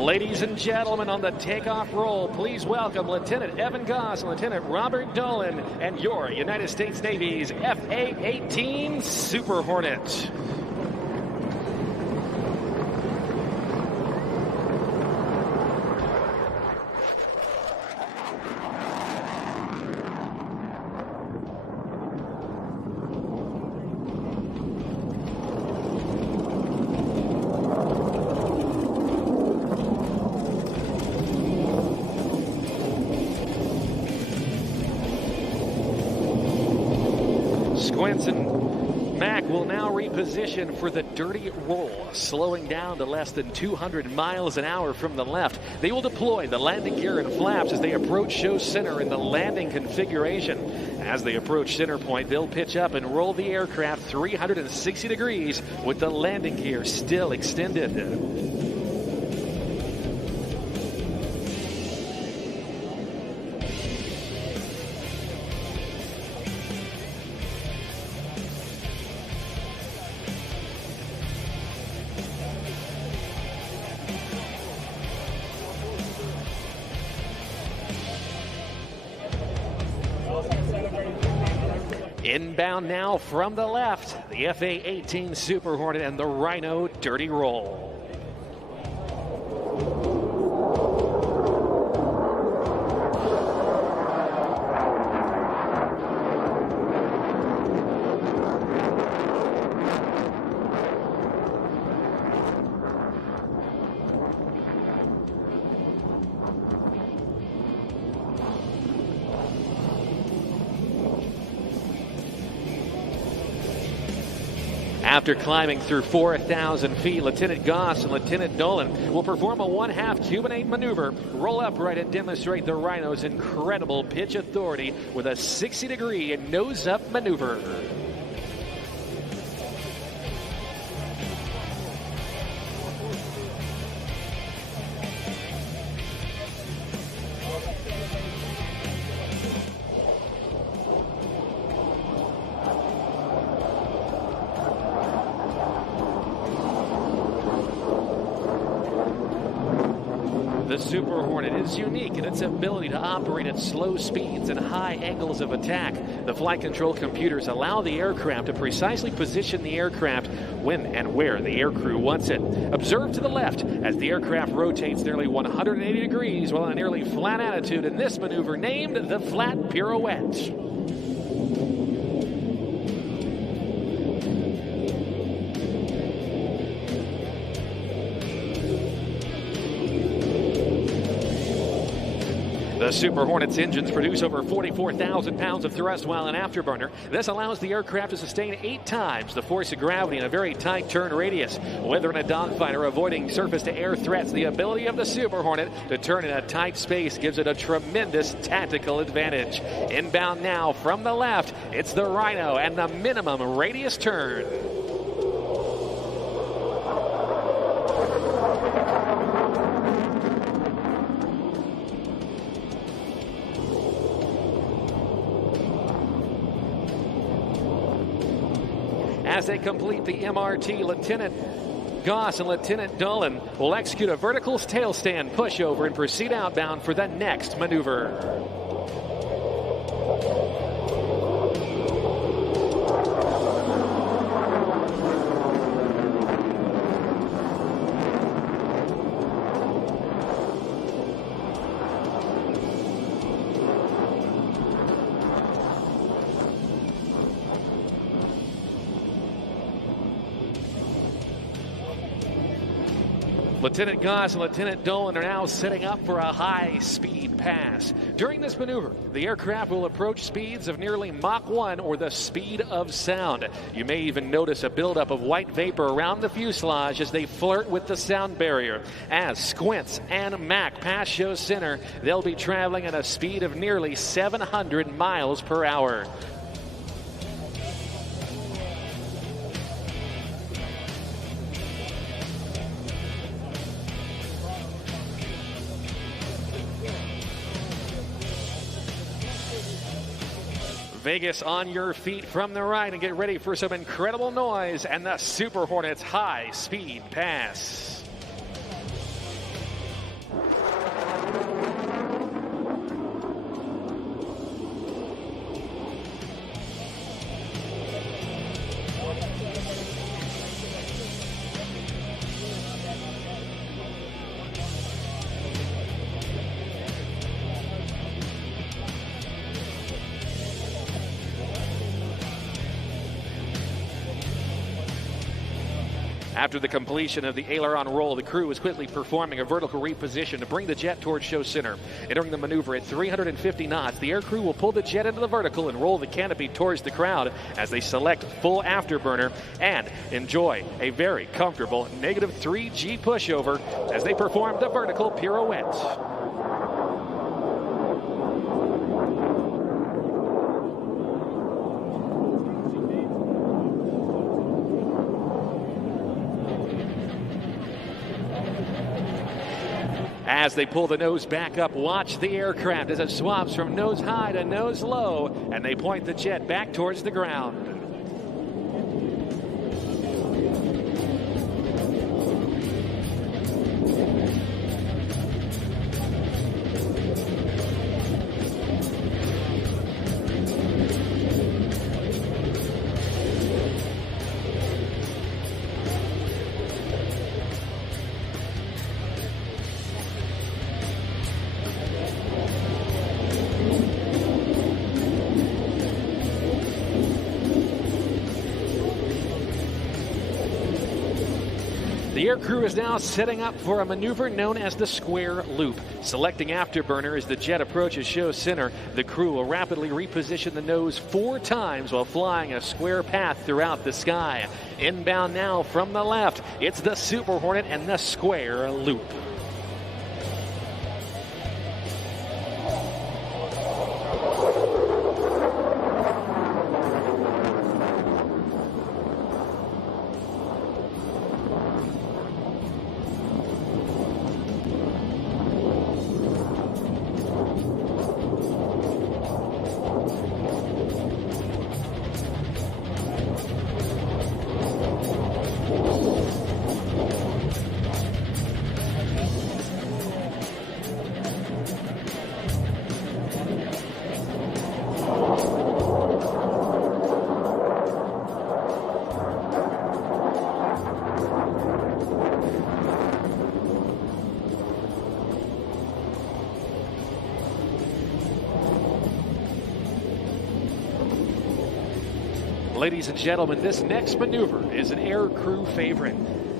Ladies and gentlemen, on the takeoff roll, please welcome Lieutenant Evan Goss and Lieutenant Robert Dolan and your United States Navy's FA18 Super Hornet. Squints and Mac will now reposition for the dirty roll, slowing down to less than 200 miles an hour from the left. They will deploy the landing gear and flaps as they approach show center in the landing configuration. As they approach center point, they'll pitch up and roll the aircraft 360 degrees with the landing gear still extended. Inbound now from the left, the FA-18 Super Hornet and the Rhino Dirty Roll. After climbing through 4,000 feet, Lieutenant Goss and Lieutenant Dolan will perform a one-half cubinate maneuver, roll upright and demonstrate the Rhino's incredible pitch authority with a 60-degree nose-up maneuver. The Super Hornet is unique in its ability to operate at slow speeds and high angles of attack. The flight control computers allow the aircraft to precisely position the aircraft when and where the aircrew wants it. Observe to the left as the aircraft rotates nearly 180 degrees while in a nearly flat attitude in this maneuver named the flat pirouette. The Super Hornet's engines produce over 44,000 pounds of thrust while an afterburner. This allows the aircraft to sustain 8 times the force of gravity in a very tight turn radius. Whether in a dogfight or avoiding surface-to-air threats, the ability of the Super Hornet to turn in a tight space gives it a tremendous tactical advantage. Inbound now from the left, it's the Rhino and the minimum radius turn. As they complete the MRT, Lieutenant Goss and Lieutenant Dolan will execute a vertical tail stand pushover and proceed outbound for the next maneuver. Lieutenant Goss and Lieutenant Dolan are now setting up for a high-speed pass. During this maneuver, the aircraft will approach speeds of nearly Mach 1 or the speed of sound. You may even notice a buildup of white vapor around the fuselage as they flirt with the sound barrier. As Squints and Mac pass show center, they'll be traveling at a speed of nearly 700 miles per hour. Vegas on your feet from the right and get ready for some incredible noise and the Super Hornet's high-speed pass. After the completion of the aileron roll, the crew is quickly performing a vertical reposition to bring the jet towards show center. Entering the maneuver at 350 knots, the air crew will pull the jet into the vertical and roll the canopy towards the crowd as they select full afterburner and enjoy a very comfortable -3G pushover as they perform the vertical pirouette. As they pull the nose back up, watch the aircraft as it swaps from nose high to nose low, and they point the jet back towards the ground. The air crew is now setting up for a maneuver known as the square loop. Selecting afterburner as the jet approaches show center, the crew will rapidly reposition the nose 4 times while flying a square path throughout the sky. Inbound now from the left, it's the Super Hornet and the square loop. Ladies and gentlemen, this next maneuver is an air crew favorite.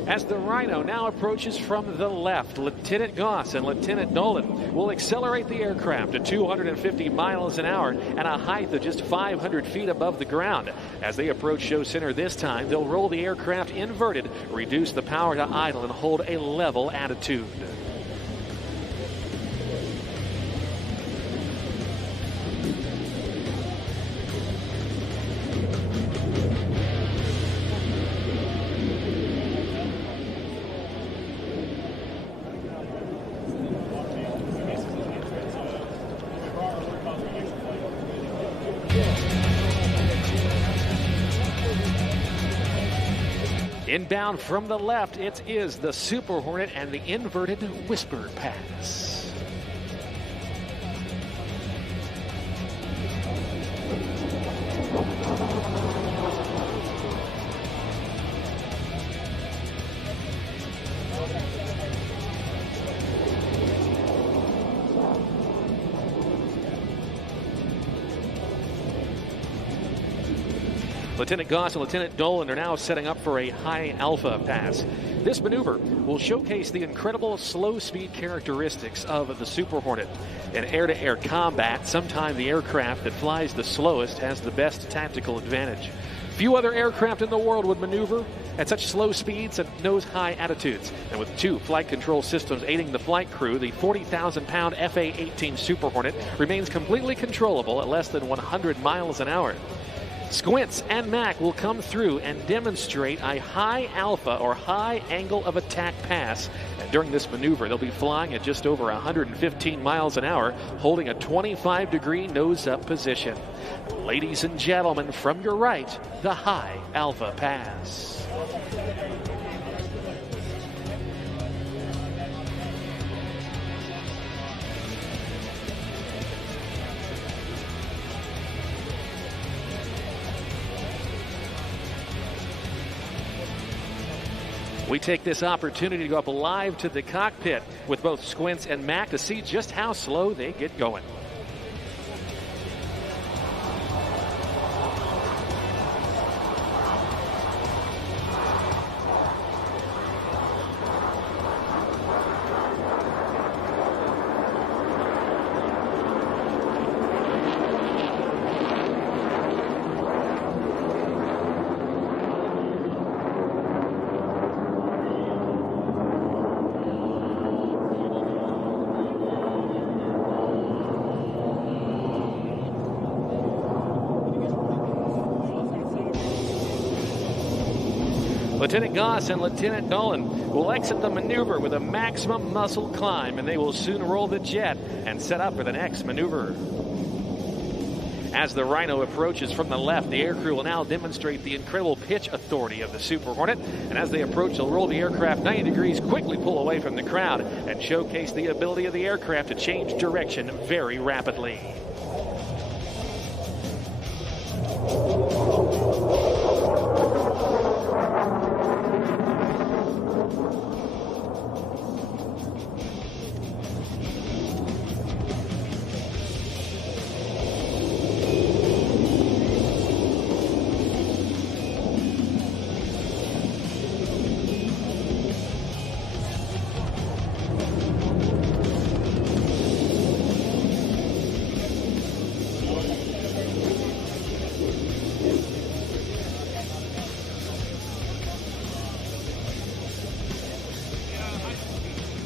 As the Rhino now approaches from the left, Lieutenant Goss and Lieutenant Nolan will accelerate the aircraft to 250 miles an hour at a height of just 500 feet above the ground. As they approach show center this time, they'll roll the aircraft inverted, reduce the power to idle, and hold a level attitude. Inbound from the left, it is the Super Hornet and the inverted whisper pass. Lieutenant Goss and Lieutenant Dolan are now setting up for a high alpha pass. This maneuver will showcase the incredible slow speed characteristics of the Super Hornet. In air-to-air combat, sometimes the aircraft that flies the slowest has the best tactical advantage. Few other aircraft in the world would maneuver at such slow speeds and nose-high attitudes. And with 2 flight control systems aiding the flight crew, the 40,000-pound FA18 Super Hornet remains completely controllable at less than 100 miles an hour. Squints and Mac will come through and demonstrate a high alpha or high angle of attack pass. And during this maneuver, they'll be flying at just over 115 miles an hour, holding a 25-degree nose-up position. Ladies and gentlemen, from your right, the high alpha pass. We take this opportunity to go up live to the cockpit with both Squints and Mac to see just how slow they get going. Lieutenant Goss and Lieutenant Dolan will exit the maneuver with a maximum muscle climb, and they will soon roll the jet and set up for the next maneuver. As the Rhino approaches from the left, the aircrew will now demonstrate the incredible pitch authority of the Super Hornet. And as they approach, they'll roll the aircraft 90 degrees, quickly pull away from the crowd, and showcase the ability of the aircraft to change direction very rapidly.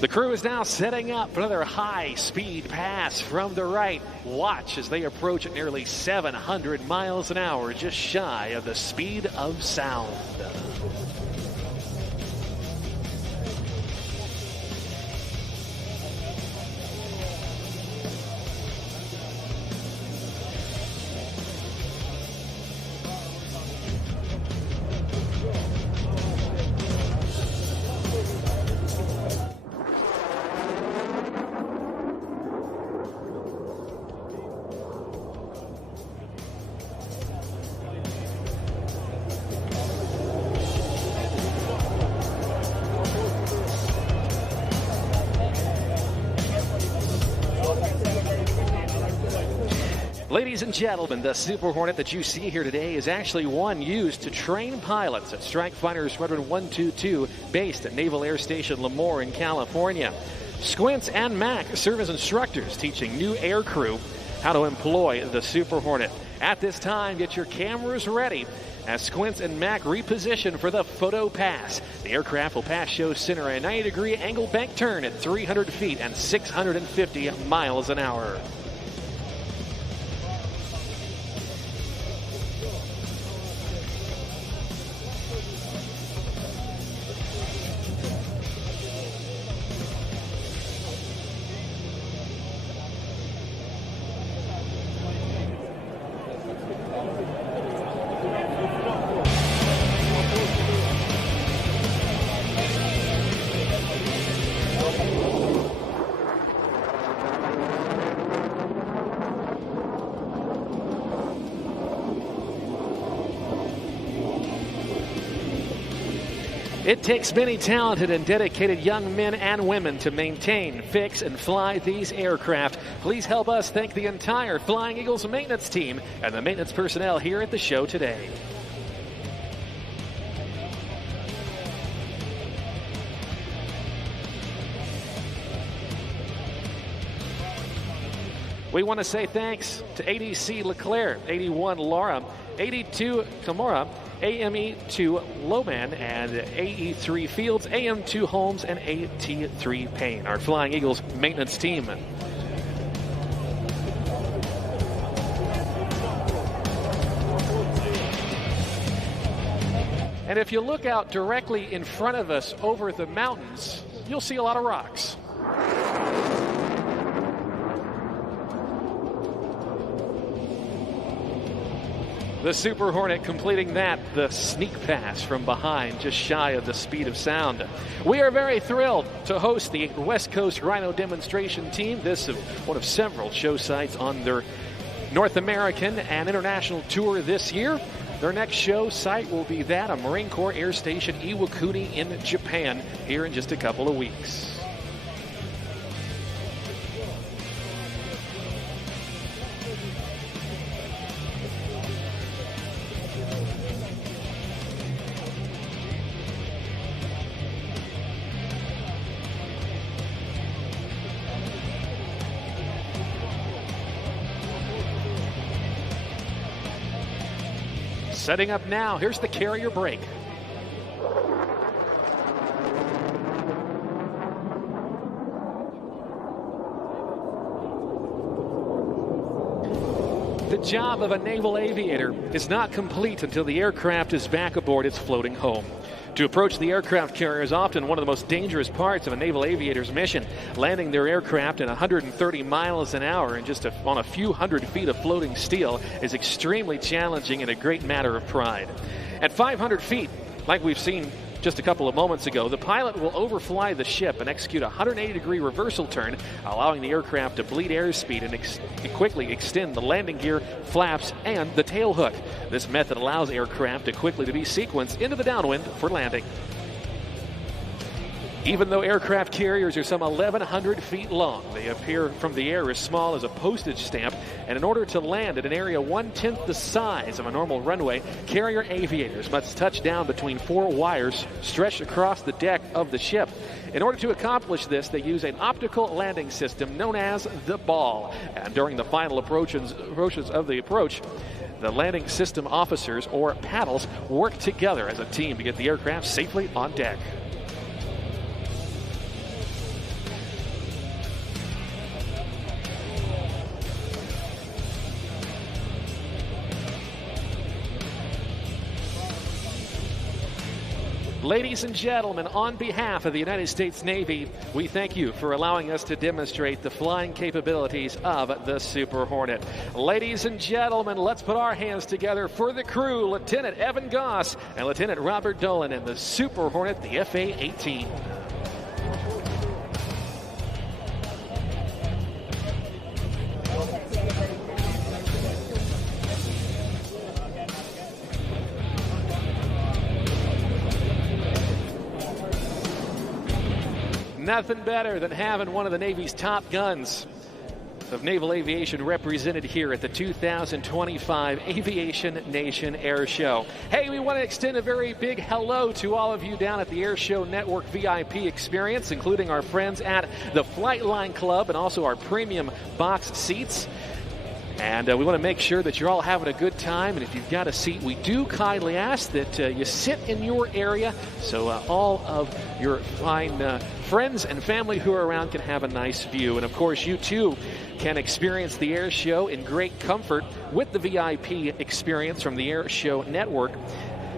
The crew is now setting up for another high-speed pass from the right. Watch as they approach at nearly 700 miles an hour, just shy of the speed of sound. Ladies and gentlemen, the Super Hornet that you see here today is actually one used to train pilots at Strike Fighter Squadron 122, based at Naval Air Station Lemoore in California. Squints and Mac serve as instructors, teaching new aircrew how to employ the Super Hornet. At this time, get your cameras ready as Squints and Mac reposition for the photo pass. The aircraft will pass show center a 90-degree angle bank turn at 300 feet and 650 miles an hour. It takes many talented and dedicated young men and women to maintain, fix, and fly these aircraft. Please help us thank the entire Flying Eagles maintenance team and the maintenance personnel here at the show today. We want to say thanks to ADC Leclerc, 81 Laura, 82 Kimura, AME2 Loman, and AE3 Fields, AM2 Holmes, and AT3 Payne, our Flying Eagles maintenance team. And if you look out directly in front of us over the mountains, you'll see a lot of rocks. The Super Hornet completing that, the sneak pass from behind, just shy of the speed of sound. We are very thrilled to host the West Coast Rhino demonstration team. This is one of several show sites on their North American and international tour this year. Their next show site will be that of Marine Corps Air Station Iwakuni in Japan here in just a couple of weeks. Setting up now, here's the carrier brake. The job of a naval aviator is not complete until the aircraft is back aboard its floating home. To approach the aircraft carrier is often one of the most dangerous parts of a naval aviator's mission. Landing their aircraft at 130 miles an hour and just on a few hundred feet of floating steel is extremely challenging and a great matter of pride. At 500 feet, like we've seen just a couple of moments ago, the pilot will overfly the ship and execute a 180-degree reversal turn, allowing the aircraft to bleed airspeed and quickly extend the landing gear, flaps, and the tail hook. This method allows aircraft to quickly be sequenced into the downwind for landing. Even though aircraft carriers are some 1,100 feet long, they appear from the air as small as a postage stamp, and in order to land at an area 1/10 the size of a normal runway, carrier aviators must touch down between 4 wires stretched across the deck of the ship. In order to accomplish this, they use an optical landing system known as the ball, and during the final approaches of the approach, the landing system officers, or paddles, work together as a team to get the aircraft safely on deck. Ladies and gentlemen, on behalf of the United States Navy, we thank you for allowing us to demonstrate the flying capabilities of the Super Hornet. Ladies and gentlemen, let's put our hands together for the crew, Lieutenant Evan Goss and Lieutenant Robert Dolan in the Super Hornet, the FA18. Nothing better than having one of the Navy's top guns of naval aviation represented here at the 2025 Aviation Nation Air Show. Hey, we want to extend a very big hello to all of you down at the Air Show Network VIP experience, including our friends at the Flightline Club and also our premium box seats. And we want to make sure that you're all having a good time. And if you've got a seat, we do kindly ask that you sit in your area so all of your fine friends and family who are around can have a nice view. And of course, you too can experience the Air Show in great comfort with the VIP experience from the Air Show Network.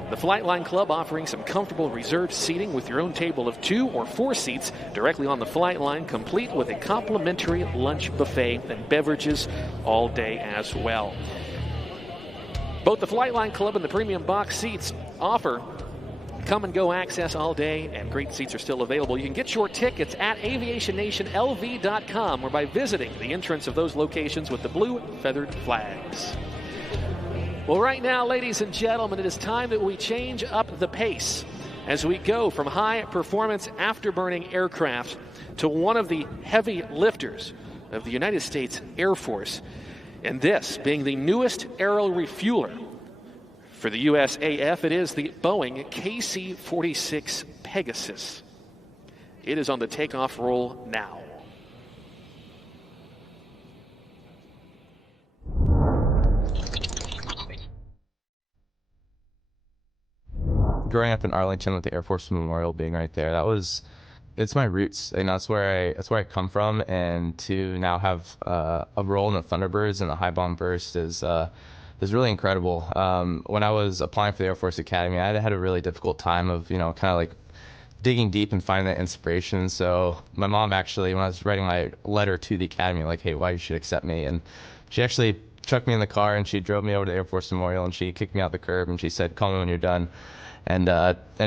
The Flightline Club offering some comfortable reserved seating with your own table of 2 or 4 seats directly on the flight line, complete with a complimentary lunch buffet and beverages all day as well. Both the Flightline Club and the premium box seats offer come and go access all day, and great seats are still available. You can get your tickets at aviationnationlv.com or by visiting the entrance of those locations with the blue feathered flags. Well, right now, ladies and gentlemen, it is time that we change up the pace as we go from high-performance afterburning aircraft to one of the heavy lifters of the United States Air Force, and this being the newest aero refueler for the USAF. It is the Boeing KC-46 Pegasus. It is on the takeoff roll now. Growing up in Arlington with the Air Force Memorial being right there, it's my roots, and that's where I come from. And to now have a role in the Thunderbirds and the high bomb burst is really incredible. When I was applying for the Air Force Academy, I had a really difficult time of kind of like digging deep and finding that inspiration. So my mom actually, when I was writing my letter to the Academy, like, hey, why you should accept me, and she actually chucked me in the car and she drove me over to the Air Force Memorial and she kicked me out the curb and she said, call me when you're done. And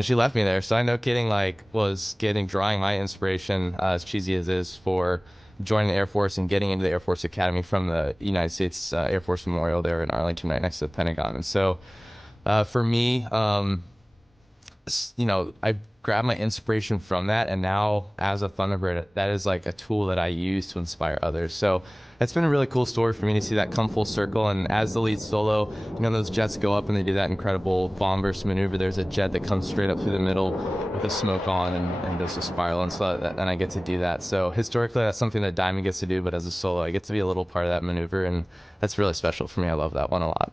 she left me there. So I know kidding, drawing my inspiration, as cheesy as it is, for joining the Air Force and getting into the Air Force Academy from the United States Air Force Memorial there in Arlington, right next to the Pentagon. And so for me, I grabbed my inspiration from that, and now as a Thunderbird, that is like a tool that I use to inspire others. So it's been a really cool story for me to see that come full circle. And as the lead solo, those jets go up and they do that incredible bomb burst maneuver. There's a jet that comes straight up through the middle with the smoke on and does a spiral, and so and I get to do that. So historically, that's something that Diamond gets to do, but as a solo, I get to be a little part of that maneuver, and that's really special for me. I love that one a lot.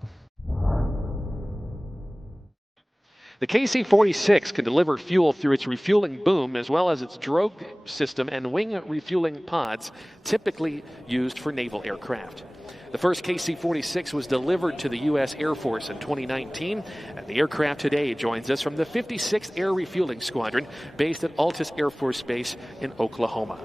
The KC-46 can deliver fuel through its refueling boom as well as its drogue system and wing refueling pods, typically used for naval aircraft. The first KC-46 was delivered to the U.S. Air Force in 2019, and the aircraft today joins us from the 56th Air Refueling Squadron, based at Altus Air Force Base in Oklahoma.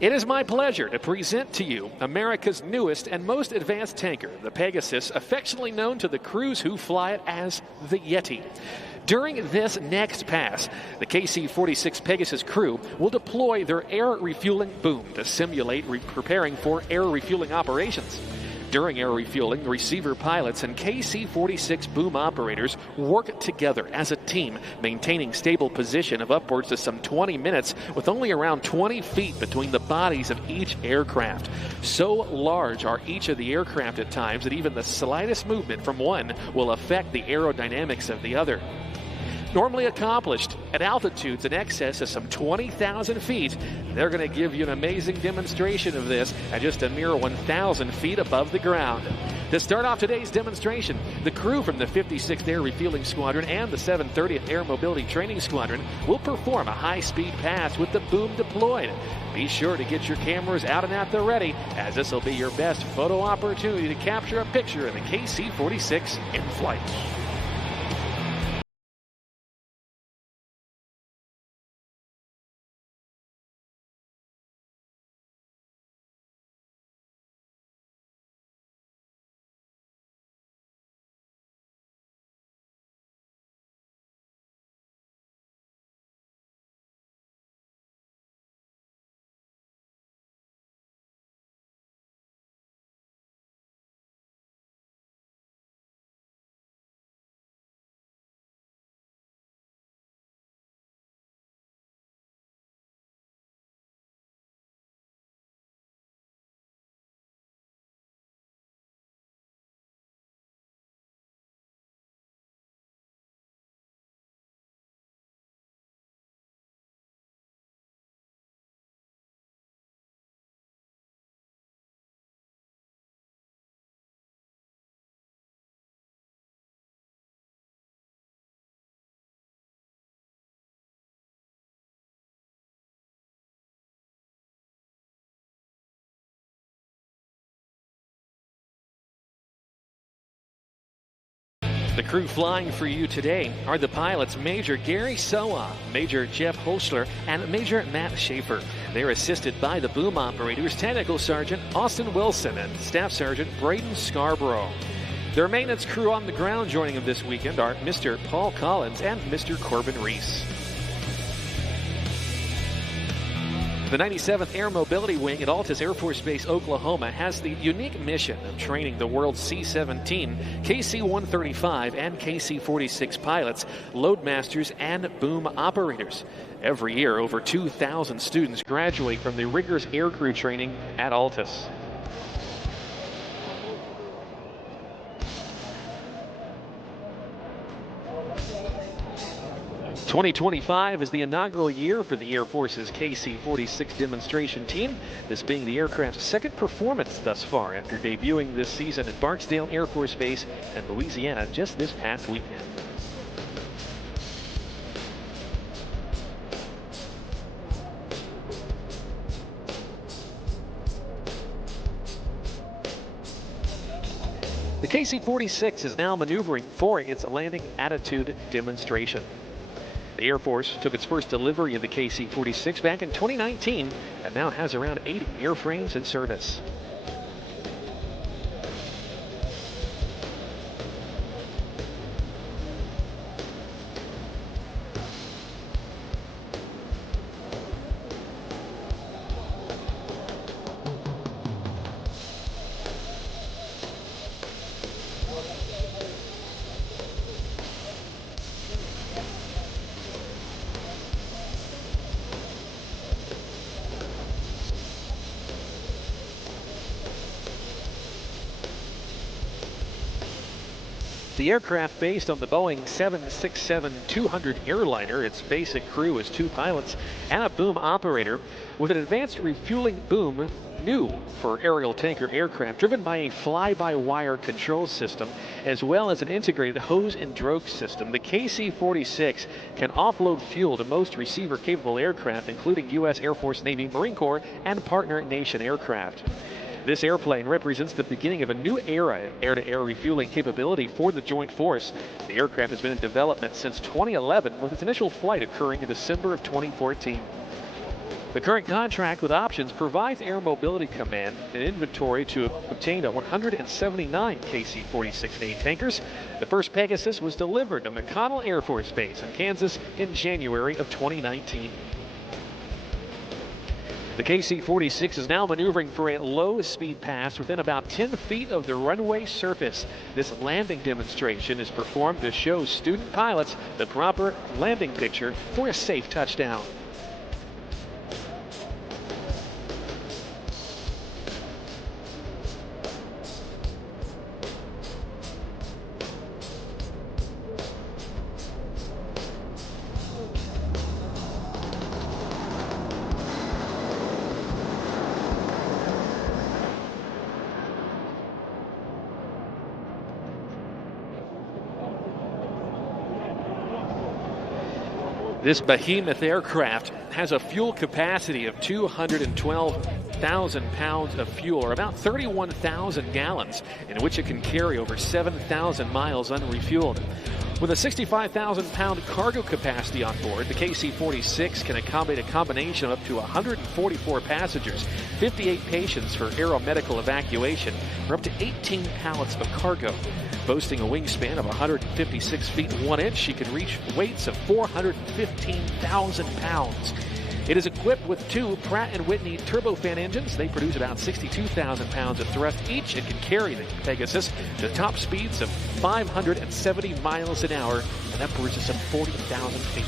It is my pleasure to present to you America's newest and most advanced tanker, the Pegasus, affectionately known to the crews who fly it as the Yeti. During this next pass, the KC-46 Pegasus crew will deploy their air refueling boom to simulate preparing for air refueling operations. During air refueling, receiver pilots and KC-46 boom operators work together as a team, maintaining stable position of upwards to some 20 minutes with only around 20 feet between the bodies of each aircraft. So large are each of the aircraft at times that even the slightest movement from one will affect the aerodynamics of the other. Normally accomplished at altitudes in excess of some 20,000 feet, they're going to give you an amazing demonstration of this at just a mere 1,000 feet above the ground. To start off today's demonstration, the crew from the 56th Air Refueling Squadron and the 730th Air Mobility Training Squadron will perform a high-speed pass with the boom deployed. Be sure to get your cameras out and at the ready, as this will be your best photo opportunity to capture a picture of the KC-46 in flight. The crew flying for you today are the pilots Major Gary Soa, Major Jeff Holschler, and Major Matt Schaefer. They're assisted by the boom operators Technical Sergeant Austin Wilson and Staff Sergeant Braden Scarborough. Their maintenance crew on the ground joining them this weekend are Mr. Paul Collins and Mr. Corbin Reese. The 97th Air Mobility Wing at Altus Air Force Base, Oklahoma, has the unique mission of training the world's C-17, KC-135, and KC-46 pilots, loadmasters, and boom operators. Every year, over 2,000 students graduate from the rigorous aircrew training at Altus. "2025 is the inaugural year for the Air Force's KC-46 demonstration team, this being the aircraft's second performance thus far after debuting this season at Barksdale Air Force Base in Louisiana just this past weekend. The KC-46 is now maneuvering for its landing attitude demonstration. The Air Force took its first delivery of the KC-46 back in 2019 and now has around 80 airframes in service. The aircraft, based on the Boeing 767-200 airliner, its basic crew is 2 pilots and a boom operator with an advanced refueling boom new for aerial tanker aircraft, driven by a fly-by-wire control system, as well as an integrated hose and drogue system. The KC-46 can offload fuel to most receiver-capable aircraft, including U.S. Air Force, Navy, Marine Corps, and partner nation aircraft. This airplane represents the beginning of a new era in air-to-air refueling capability for the Joint Force. The aircraft has been in development since 2011, with its initial flight occurring in December of 2014. The current contract with options provides Air Mobility Command an inventory to obtain 179 KC-46A tankers. The first Pegasus was delivered to McConnell Air Force Base in Kansas in January of 2019. The KC-46 is now maneuvering for a low-speed pass within about 10 feet of the runway surface. This landing demonstration is performed to show student pilots the proper landing picture for a safe touchdown. This behemoth aircraft has a fuel capacity of 212,000 pounds of fuel, or about 31,000 gallons, in which it can carry over 7,000 miles unrefueled. With a 65,000-pound cargo capacity on board, the KC-46 can accommodate a combination of up to 144 passengers, 58 patients for aeromedical evacuation, or up to 18 pallets of cargo. Boasting a wingspan of 156 feet 1 inch, she can reach weights of 415,000 pounds. It is equipped with two Pratt & Whitney turbofan engines. They produce about 62,000 pounds of thrust each and can carry the Pegasus to top speeds of 570 miles an hour and upwards of some 40,000 feet.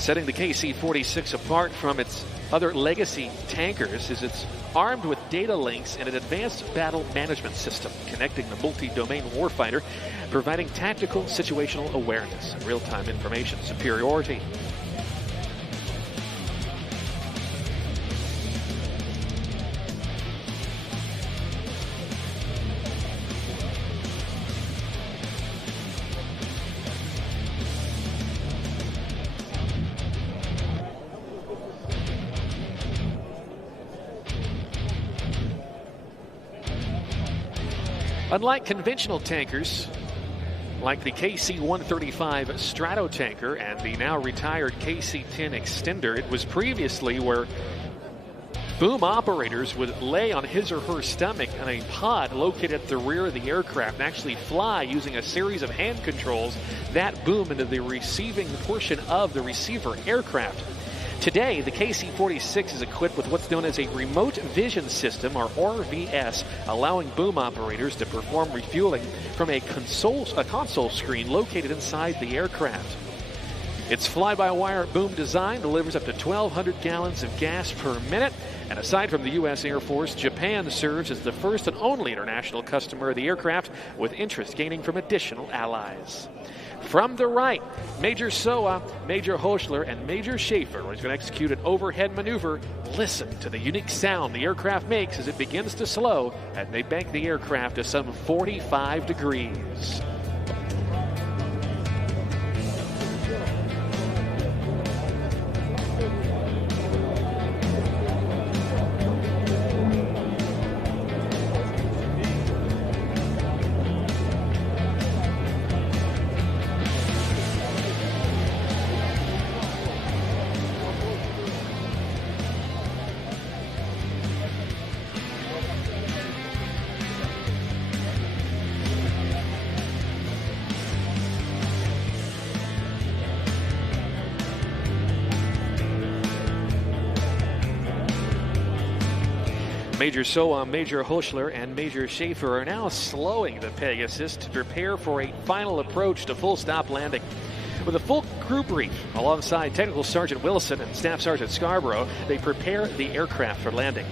Setting the KC-46 apart from its other legacy tankers is it's armed with data links and an advanced battle management system connecting the multi-domain warfighter, providing tactical situational awareness and real-time information superiority. Unlike conventional tankers, like the KC-135 Stratotanker and the now retired KC-10 Extender, it was previously where boom operators would lay on his or her stomach on a pod located at the rear of the aircraft and actually fly using a series of hand controls that boom into the receiving portion of the receiver aircraft. Today, the KC-46 is equipped with what's known as a remote vision system, or RVS, allowing boom operators to perform refueling from a console screen located inside the aircraft. Its fly-by-wire boom design delivers up to 1,200 gallons of gas per minute, and aside from the U.S. Air Force, Japan serves as the first and only international customer of the aircraft, with interest gaining from additional allies. From the right, Major Soa, Major Hochler, and Major Schaefer are going to execute an overhead maneuver. Listen to the unique sound the aircraft makes as it begins to slow, and they bank the aircraft to some 45 degrees. Major Soa, Major Hochler, and Major Schaefer are now slowing the Pegasus to prepare for a final approach to full stop landing. With a full crew brief alongside Technical Sergeant Wilson and Staff Sergeant Scarborough, they prepare the aircraft for landing.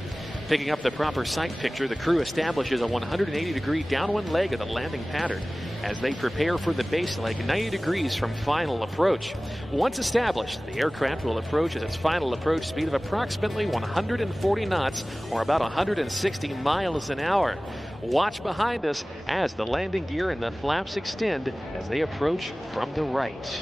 Picking up the proper sight picture, the crew establishes a 180-degree downwind leg of the landing pattern. as they prepare for the base leg 90 degrees from final approach. Once established, the aircraft will approach at its final approach speed of approximately 140 knots, or about 160 miles an hour. Watch behind us as the landing gear and the flaps extend as they approach from the right.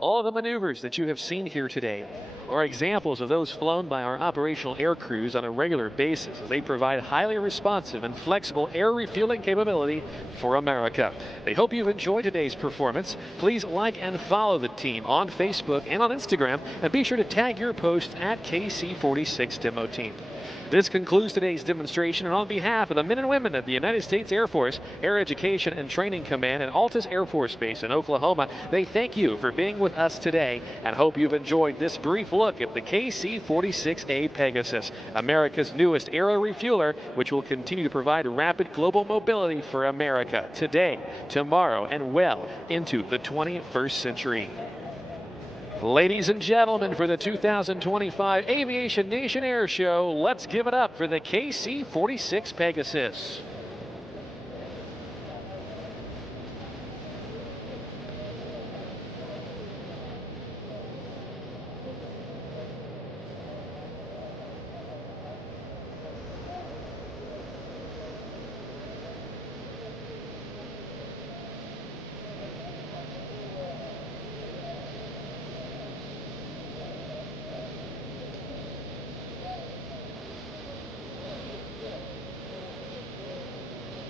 All of the maneuvers that you have seen here today are examples of those flown by our operational air crews on a regular basis, as they provide highly responsive and flexible air refueling capability for America. They hope you've enjoyed today's performance. Please like and follow the team on Facebook and on Instagram, and be sure to tag your post at KC46 Demo Team. This concludes today's demonstration, and on behalf of the men and women of the United States Air Force, Air Education and Training Command and Altus Air Force Base in Oklahoma, they thank you for being with us today and hope you've enjoyed this brief look at the KC-46A Pegasus, America's newest aero refueler, which will continue to provide rapid global mobility for America today, tomorrow, and well into the 21st century. Ladies and gentlemen, for the 2025 Aviation Nation Air Show, let's give it up for the KC-46 Pegasus.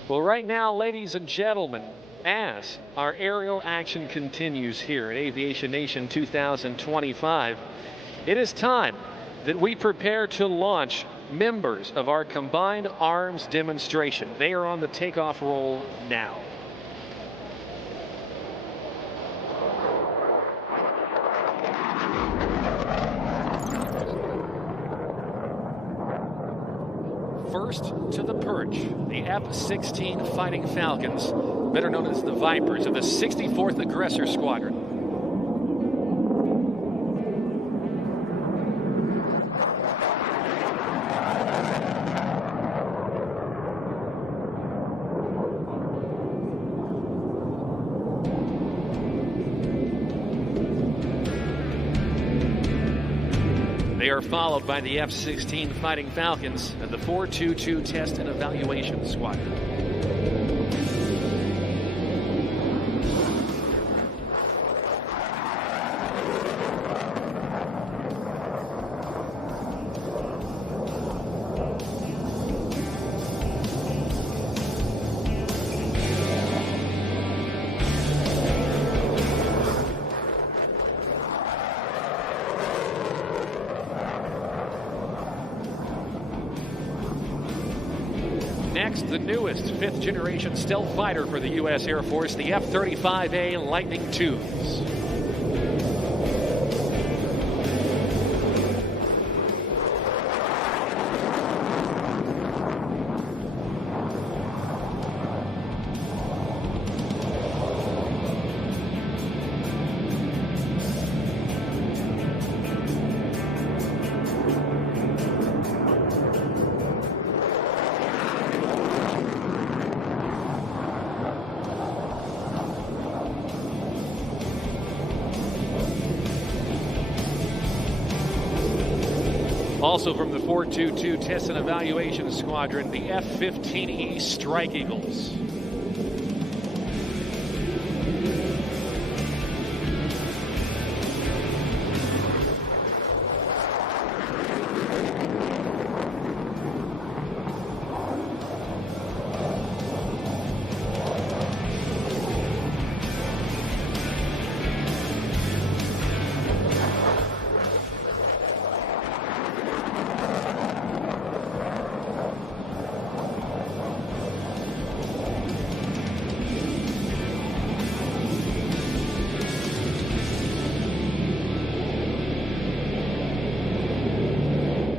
Well, right now, ladies and gentlemen, as our aerial action continues here at Aviation Nation 2025, it is time that we prepare to launch members of our combined arms demonstration. They are on the takeoff roll now. First to the perch, the F-16 Fighting Falcons, better known as the Vipers of the 64th Aggressor Squadron. They are followed by the F-16 Fighting Falcons and the 422 Test and Evaluation Squadron. Next, the newest 5th generation stealth fighter for the U.S. Air Force, the F-35A Lightning IIs. Also from the 422 Test and Evaluation Squadron, the F-15E Strike Eagles.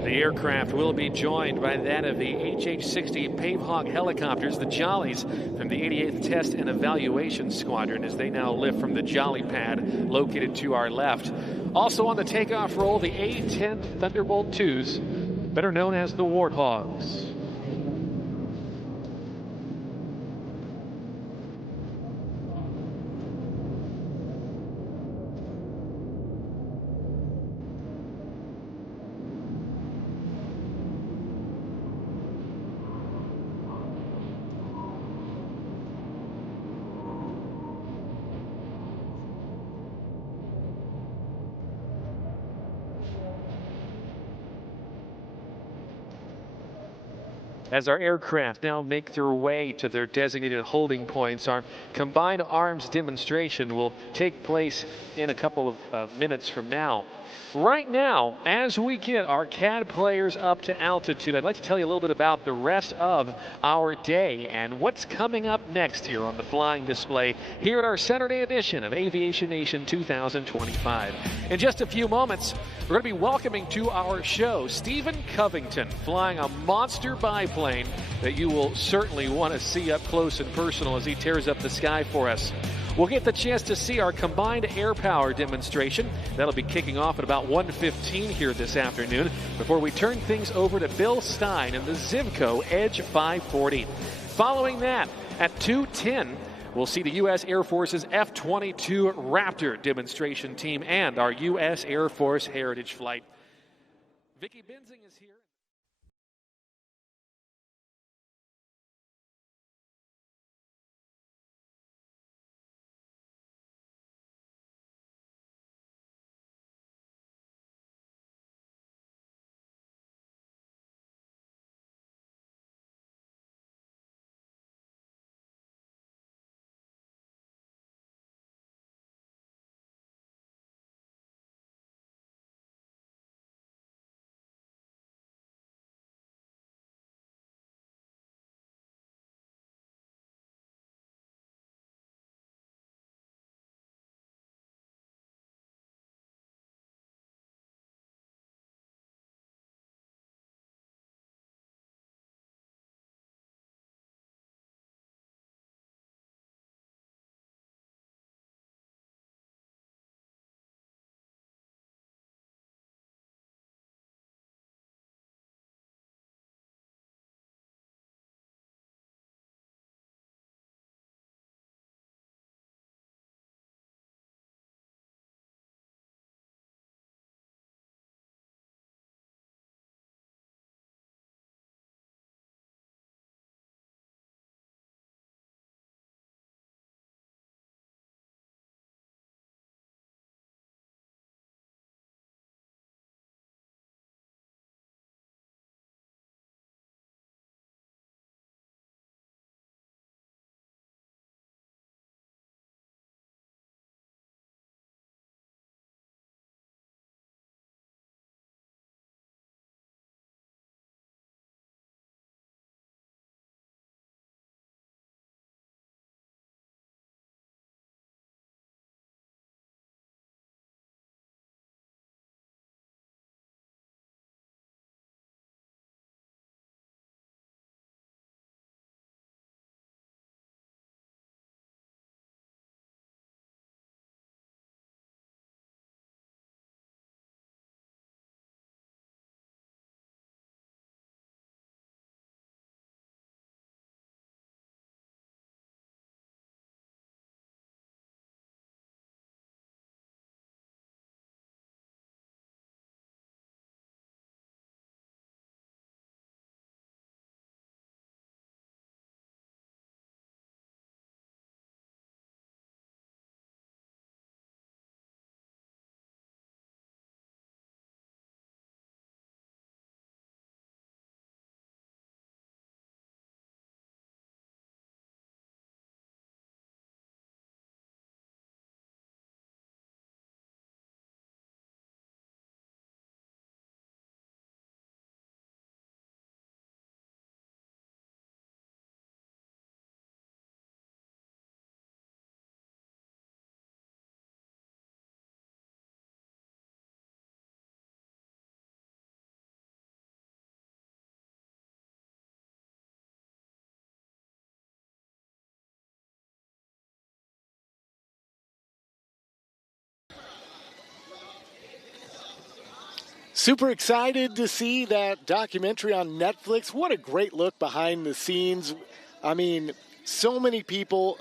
The aircraft will be joined by that of the HH-60 Pavehawk helicopters, the Jollies, from the 88th Test and Evaluation Squadron, as they now lift from the Jolly pad located to our left. Also on the takeoff roll, the A-10 Thunderbolt IIs, better known as the Warthogs. As our aircraft now make their way to their designated holding points, our combined arms demonstration will take place in a couple of minutes from now. Right now, as we get our CAD players up to altitude, I'd like to tell you a little bit about the rest of our day and what's coming up next here on the flying display here at our Saturday edition of Aviation Nation 2025. In just a few moments, we're going to be welcoming to our show Stephen Covington, flying a monster biplane that you will certainly want to see up close and personal as he tears up the sky for us. We'll get the chance to see our combined air power demonstration. That'll be kicking off at about 1:15 here this afternoon before we turn things over to Bill Stein and the Zivco Edge 540. Following that, at 2:10, we'll see the U.S. Air Force's F-22 Raptor demonstration team and our U.S. Air Force Heritage Flight. Vicki Benzing is here. Super excited to see that documentary on Netflix. What a great look behind the scenes. I mean, so many people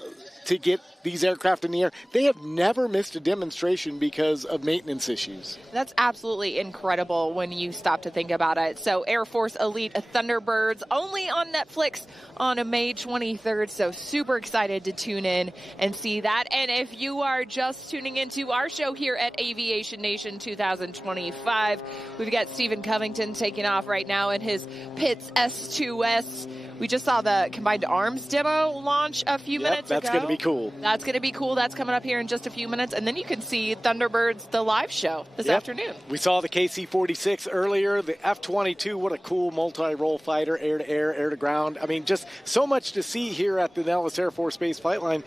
to get these aircraft in the air. They have never missed a demonstration because of maintenance issues. That's absolutely incredible when you stop to think about it. So Air Force Elite Thunderbirds only on Netflix on May 23rd. So super excited to tune in and see that. And if you are just tuning into our show here at Aviation Nation 2025, we've got Stephen Covington taking off right now in his Pitts S2S. We just saw the combined arms demo launch a few minutes ago. That's going to be cool. That's going to be cool. That's coming up here in just a few minutes. And then you can see Thunderbirds, the live show this afternoon. We saw the KC-46 earlier, the F-22. What a cool multi-role fighter, air-to-air, air-to-ground. I mean, just so much to see here at the Nellis Air Force Base flight line.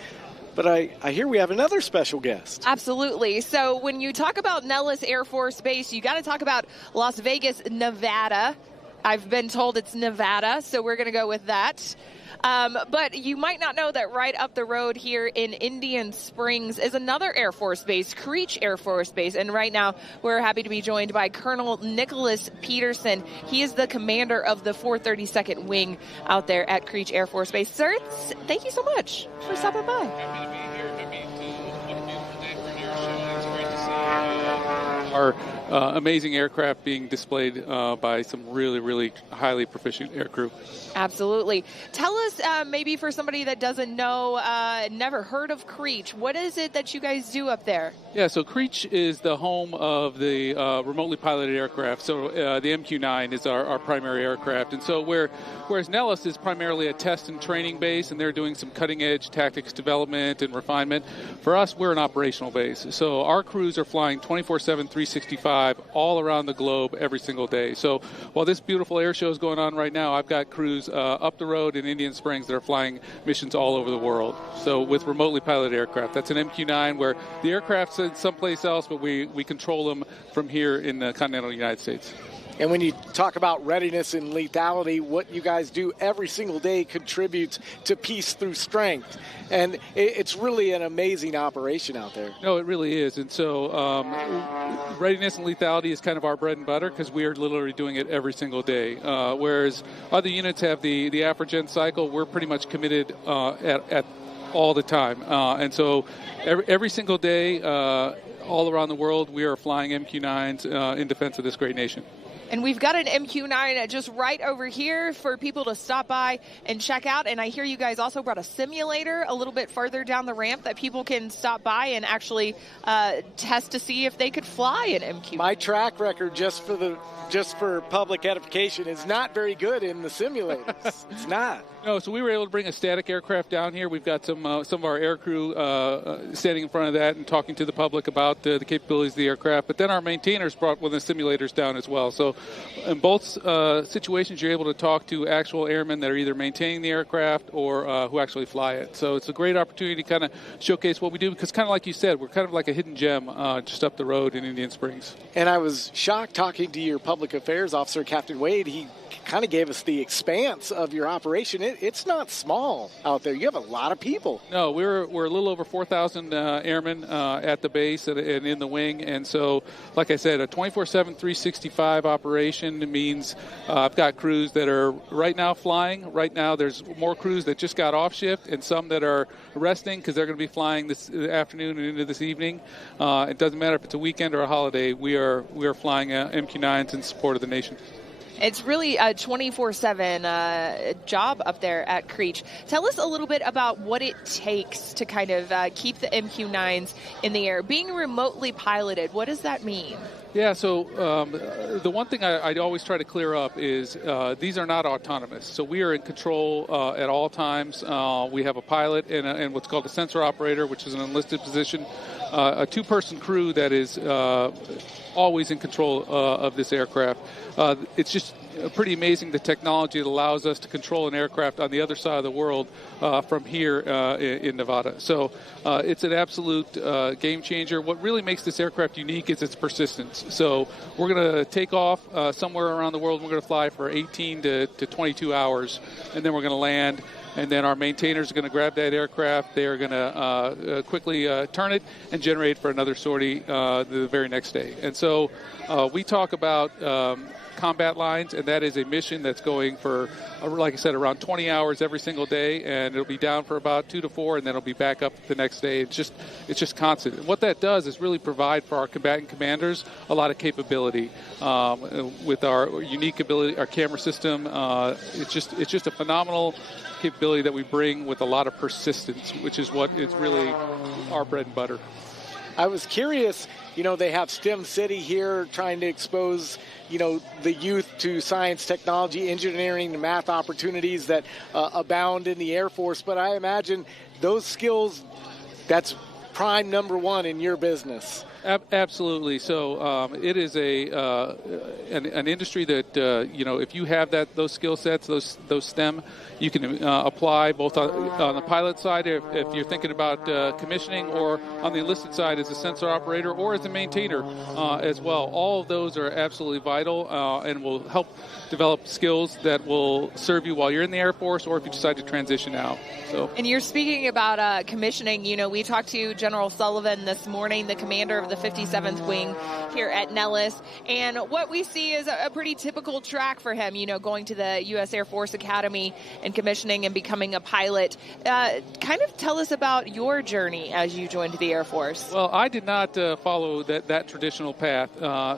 But I hear we have another special guest. Absolutely. So when you talk about Nellis Air Force Base, you got to talk about Las Vegas, Nevada. I've been told it's Nevada, so we're going to go with that. But you might not know that right up the road here in Indian Springs is another Air Force Base, Creech Air Force Base. And right now we're happy to be joined by Colonel Nicholas Peterson. He is the commander of the 432nd Wing out there at Creech Air Force Base. Sir, thank you so much for stopping by. Happy to be here. Happy to, what a beautiful day for an air show. It's great to see our amazing aircraft being displayed by some really, really highly proficient aircrew. Absolutely. Tell us, maybe for somebody that doesn't know, never heard of Creech, what is it that you guys do up there? Yeah, so Creech is the home of the remotely piloted aircraft. So the MQ-9 is our primary aircraft. And so whereas Nellis is primarily a test and training base, and they're doing some cutting-edge tactics development and refinement, for us, we're an operational base. So our crews are flying 24/7, 365 all around the globe every single day. So while this beautiful air show is going on right now, I've got crews up the road in Indian Springs that are flying missions all over the world. So with remotely piloted aircraft, that's an MQ-9 where the aircraft's someplace else, but we control them from here in the continental United States. And when you talk about readiness and lethality, what you guys do every single day contributes to peace through strength. And it's really an amazing operation out there. No, it really is. And so readiness and lethality is kind of our bread and butter because we are literally doing it every single day. Whereas other units have the AFRGEN cycle, we're pretty much committed at all the time. And so every single day, all around the world, we are flying MQ-9s in defense of this great nation. And we've got an MQ-9 just right over here for people to stop by and check out. And I hear you guys also brought a simulator a little bit further down the ramp that people can stop by and actually test to see if they could fly an MQ-9. My track record, just for public edification, is not very good in the simulators. It's not. No, so we were able to bring a static aircraft down here. We've got some of our air crew standing in front of that and talking to the public about the capabilities of the aircraft. But then our maintainers brought one of the simulators down as well. So in both situations, you're able to talk to actual airmen that are either maintaining the aircraft or who actually fly it. So it's a great opportunity to kind of showcase what we do because kind of like you said, we're kind of like a hidden gem just up the road in Indian Springs. And I was shocked talking to your public affairs officer, Captain Wade. He kind of gave us the expanse of your operation. It's not small out there. You have a lot of people. No, we're a little over 4,000 airmen at the base and in the wing. And so, like I said, a 24/7, 365 operation means I've got crews that are right now flying. Right now, there's more crews that just got off shift and some that are resting because they're going to be flying this afternoon and into this evening. It doesn't matter if it's a weekend or a holiday. We are flying MQ-9s in support of the nation. It's really a 24/7 job up there at Creech. Tell us a little bit about what it takes to kind of keep the MQ-9s in the air. Being remotely piloted, what does that mean? Yeah, so the one thing I always try to clear up is these are not autonomous. So we are in control at all times. We have a pilot and what's called a sensor operator, which is an enlisted position, a two-person crew that is always in control of this aircraft. It's just pretty amazing the technology that allows us to control an aircraft on the other side of the world from here in Nevada. So it's an absolute game changer. What really makes this aircraft unique is its persistence. So we're going to take off somewhere around the world. We're going to fly for 18 to 22 hours, and then we're going to land. and then our maintainers are going to grab that aircraft. They are going to quickly turn it and generate for another sortie the very next day. And so we talk about combat lines, and that is a mission that's going for, like I said, around 20 hours every single day, and it'll be down for about 2 to 4, and then it'll be back up the next day. It's just constant. And what that does is really provide for our combatant commanders a lot of capability with our unique ability, our camera system. It's just a phenomenal capability that we bring with a lot of persistence, which is what is really our bread and butter. I was curious, they have STEM City here trying to expose, the youth to science, technology, engineering, and math opportunities that abound in the Air Force. But I imagine those skills, that's prime number one in your business. Absolutely. So it is an industry that if you have those skill sets, those STEM, you can apply both on the pilot side if you're thinking about commissioning, or on the enlisted side as a sensor operator or as a maintainer as well. All of those are absolutely vital and will help develop skills that will serve you while you're in the Air Force or if you decide to transition out. So. And you're speaking about commissioning. We talked to General Sullivan this morning, the commander of the 57th Wing here at Nellis, and what we see is a pretty typical track for him, going to the U.S. Air Force Academy and commissioning and becoming a pilot. Kind of tell us about your journey as you joined the Air Force. Well, I did not follow that traditional path,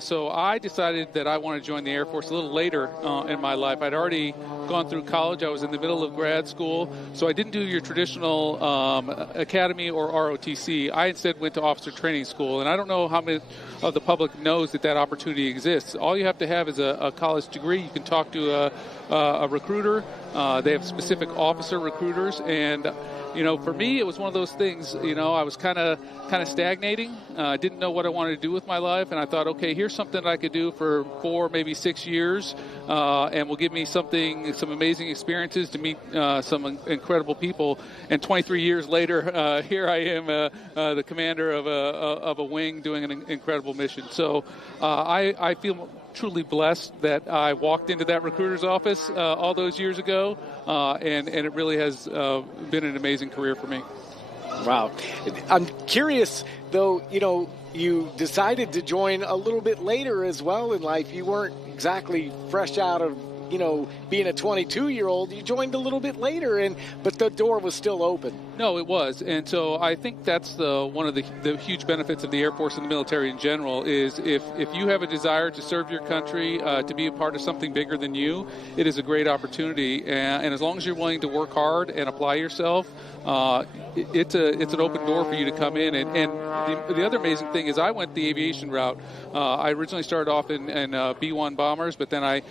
so I decided that I wanted to join the Air Force a little later in my life. I'd already gone through college. I was in the middle of grad school, so I didn't do your traditional academy or ROTC. I instead went to officer training school, and I don't know how many of the public knows that opportunity exists. All you have to have is a college degree. You can talk to a recruiter. They have specific officer recruiters, and for me, it was one of those things. I was kind of stagnating. I didn't know what I wanted to do with my life, and I thought, okay, here's something that I could do for 4, maybe 6 years, and will give me some amazing experiences to meet some incredible people. And 23 years later, here I am, the commander of a wing, doing an incredible mission. So I feel truly blessed that I walked into that recruiter's office all those years ago, and it really has been an amazing career for me. Wow. I'm curious, though, you decided to join a little bit later as well in life. You weren't exactly fresh out of, being a 22-year-old. You joined a little bit later, but the door was still open. No, it was. And so I think that's one of the huge benefits of the Air Force and the military in general is if you have a desire to serve your country, to be a part of something bigger than you, it is a great opportunity. And as long as you're willing to work hard and apply yourself, it's an open door for you to come in. And the other amazing thing is I went the aviation route. I originally started off in B-1 bombers, but then I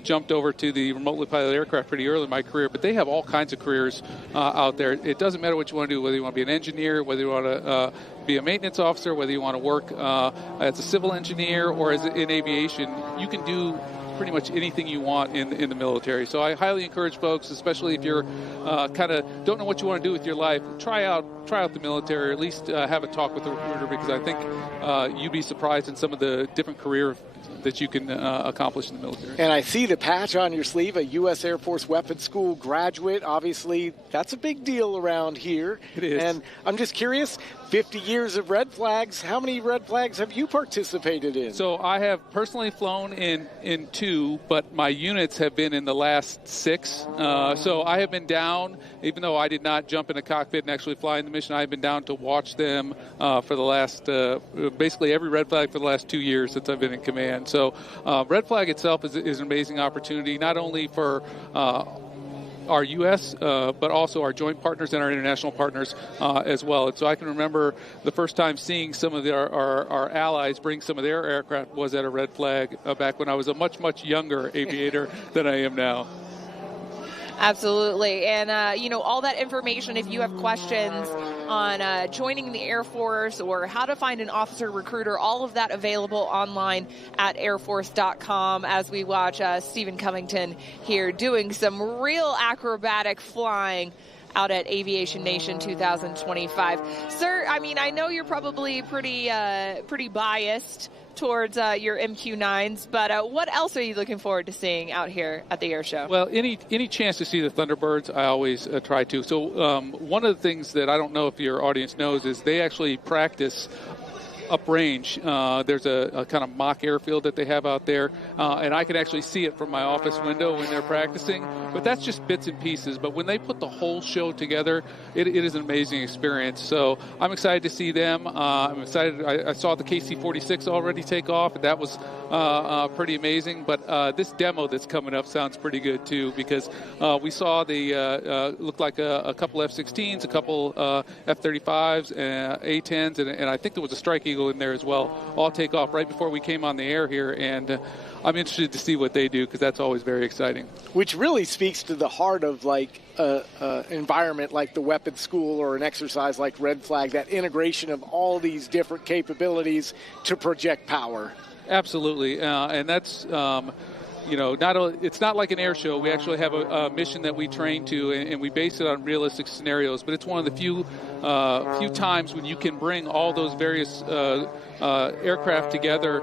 jumped over to the remotely piloted aircraft pretty early in my career. But they have all kinds of careers out there. It doesn't matter what you want to do, whether you want to be an engineer, whether you want to be a maintenance officer, whether you want to work as a civil engineer or as in aviation. You can do pretty much anything you want in the military. So I highly encourage folks, especially if you're kind of don't know what you want to do with your life, try out the military, or at least have a talk with the recruiter, because I think you'd be surprised in some of the different career that you can accomplish in the military. And I see the patch on your sleeve, a U.S. Air Force Weapons School graduate. Obviously, that's a big deal around here. It is. And I'm just curious, 50 years of red flags, how many red flags have you participated in? So I have personally flown in 2, but my units have been in the last 6. So I have been down, even though I did not jump in a cockpit and actually fly in the mission, I've been down to watch them for the last, basically every red flag for the last 2 years since I've been in command. So red flag itself is an amazing opportunity, not only for our U.S., but also our joint partners and our international partners as well. And so I can remember the first time seeing some of our allies bring some of their aircraft was at a red flag back when I was a much, much younger aviator than I am now. Absolutely. And, all that information, if you have questions on joining the Air Force or how to find an officer recruiter, all of that available online at airforce.com as we watch Stephen Covington here doing some real acrobatic flying out at Aviation Nation 2025. Sir, I know you're probably pretty biased towards your MQ-9s. But what else are you looking forward to seeing out here at the air show? Well, any chance to see the Thunderbirds, I always try to. So one of the things that I don't know if your audience knows is they actually practice uprange. There's a kind of mock airfield that they have out there, and I can actually see it from my office window when they're practicing. But that's just bits and pieces. But when they put the whole show together, it is an amazing experience. So I'm excited to see them. I'm excited. I saw the KC-46 already take off, and that was pretty amazing. But this demo that's coming up sounds pretty good too, because we saw the looked like a couple F-16s, a couple F-35s, A-10s, and I think there was a Strike Eagle in there as well, all take off right before we came on the air here, and I'm interested to see what they do, because that's always very exciting. Which really speaks to the heart of like environment like the weapons school or an exercise like Red Flag, that integration of all these different capabilities to project power. Absolutely, and that's it's not like an air show. We actually have a mission that we train to, and we base it on realistic scenarios. But it's one of the few times when you can bring all those various aircraft together,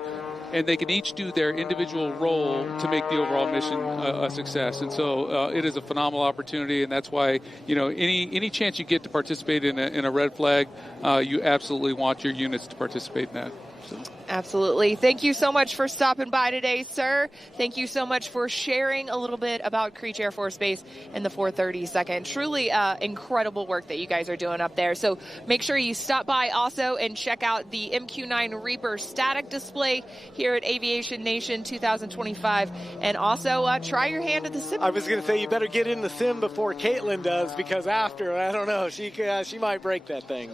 and they can each do their individual role to make the overall mission a success. And so it is a phenomenal opportunity, and that's why any chance you get to participate in a Red Flag, you absolutely want your units to participate in that. So. Absolutely. Thank you so much for stopping by today, sir. Thank you so much for sharing a little bit about Creech Air Force Base and the 432nd. Truly incredible work that you guys are doing up there. So make sure you stop by also and check out the MQ-9 Reaper static display here at Aviation Nation 2025. And also try your hand at the sim. I was going to say you better get in the sim before Caitlin does, because after, I don't know, she might break that thing.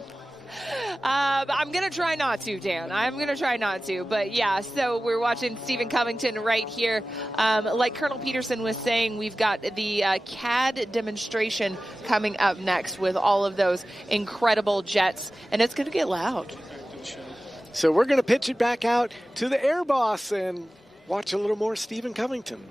I'm going to try not to, Dan. I'm going to try not to. But, yeah, so we're watching Stephen Covington right here. Like Colonel Peterson was saying, we've got the CAD demonstration coming up next with all of those incredible jets, and it's going to get loud. So we're going to pitch it back out to the Air Boss and watch a little more Stephen Covington.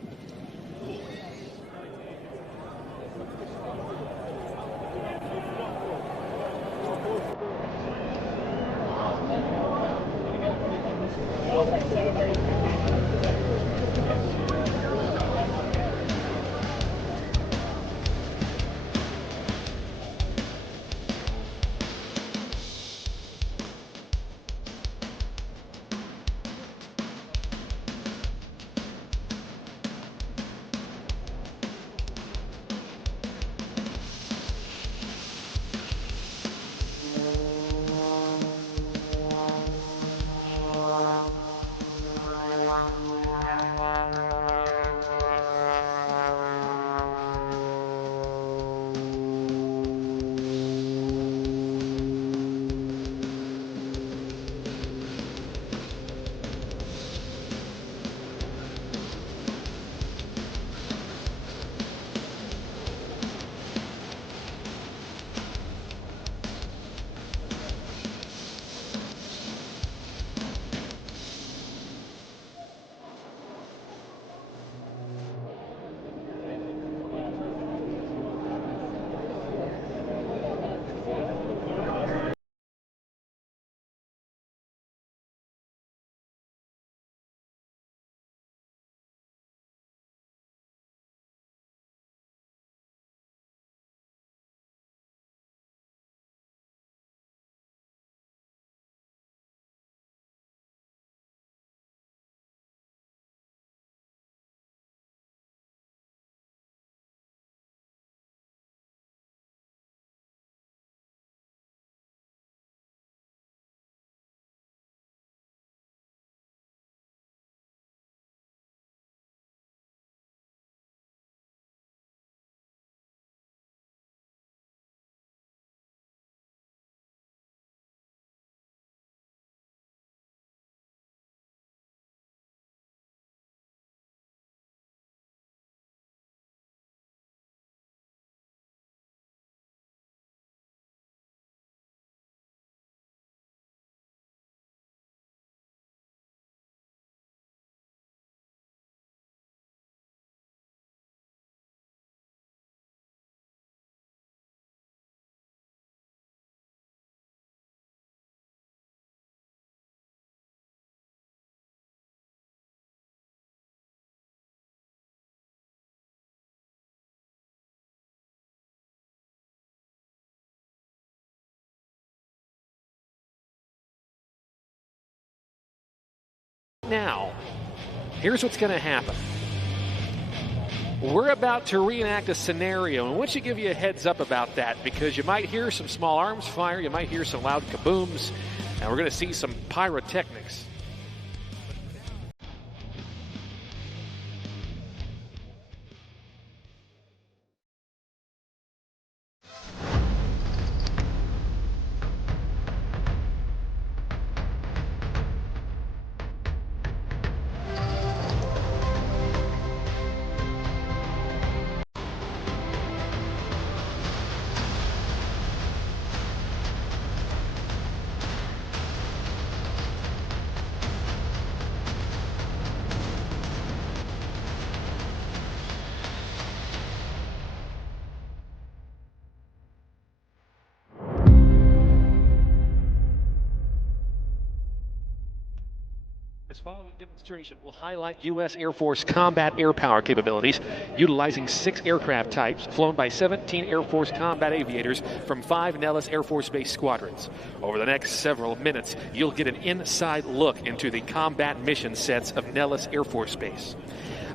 now, here's what's going to happen. We're about to reenact a scenario, and I want you to give you a heads up about that, because you might hear some small arms fire, you might hear some loud kabooms, and we're going to see some pyrotechnics. This following demonstration will highlight U.S. Air Force combat air power capabilities, utilizing 6 aircraft types flown by 17 Air Force combat aviators from 5 Nellis Air Force Base squadrons. Over the next several minutes, you'll get an inside look into the combat mission sets of Nellis Air Force Base.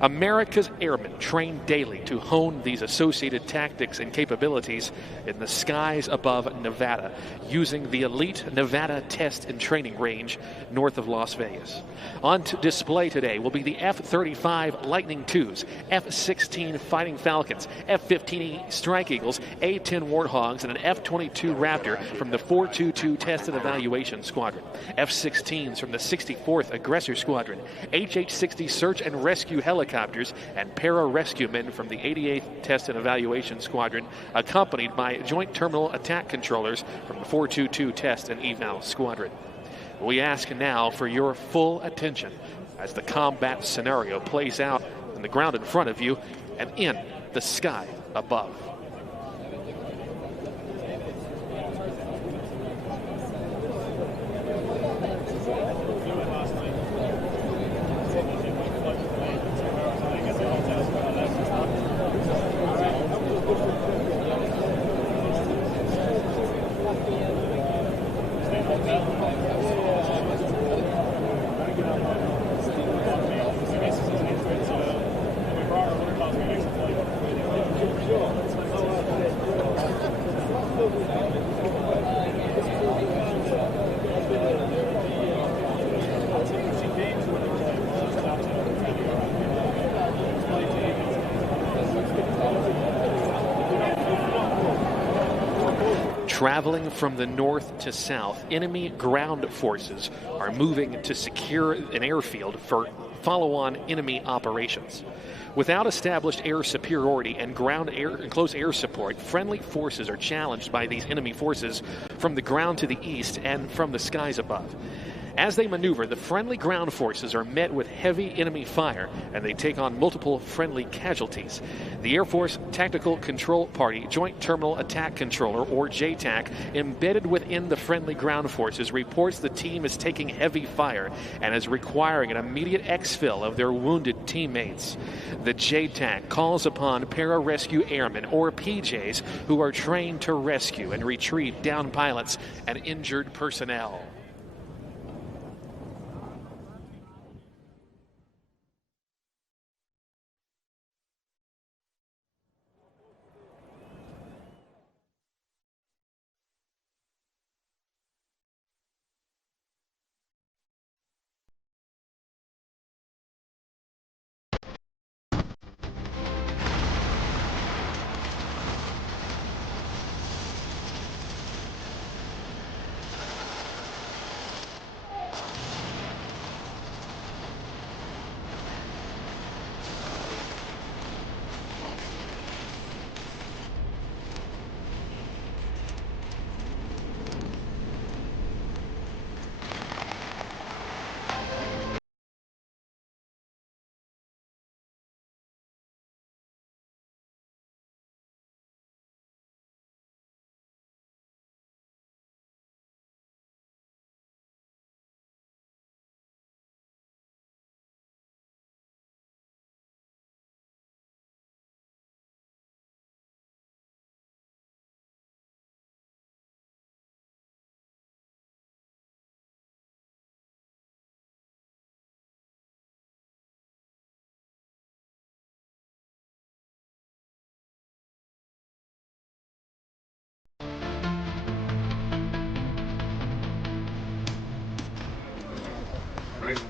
America's airmen train daily to hone these associated tactics and capabilities in the skies above Nevada, using the elite Nevada Test and Training Range north of Las Vegas. On display today will be the F-35 Lightning IIs, F-16 Fighting Falcons, F-15 Strike Eagles, A-10 Warthogs, and an F-22 Raptor from the 422 Test and Evaluation Squadron, F-16s from the 64th Aggressor Squadron, HH-60 Search and Rescue Helicopters, and para-rescue men from the 88th Test and Evaluation Squadron, accompanied by Joint Terminal Attack Controllers from the 422 Test and Eval Squadron. We ask now for your full attention as the combat scenario plays out on the ground in front of you and in the sky above. Traveling from the north to south, enemy ground forces are moving to secure an airfield for follow-on enemy operations. Without established air superiority and ground air and close air support, friendly forces are challenged by these enemy forces from the ground to the east and from the skies above. As they maneuver, the friendly ground forces are met with heavy enemy fire, and they take on multiple friendly casualties. The Air Force Tactical Control Party Joint Terminal Attack Controller, or JTAC, embedded within the friendly ground forces, reports the team is taking heavy fire and is requiring an immediate exfil of their wounded teammates. The JTAC calls upon para-rescue airmen, or PJs, who are trained to rescue and retrieve downed pilots and injured personnel.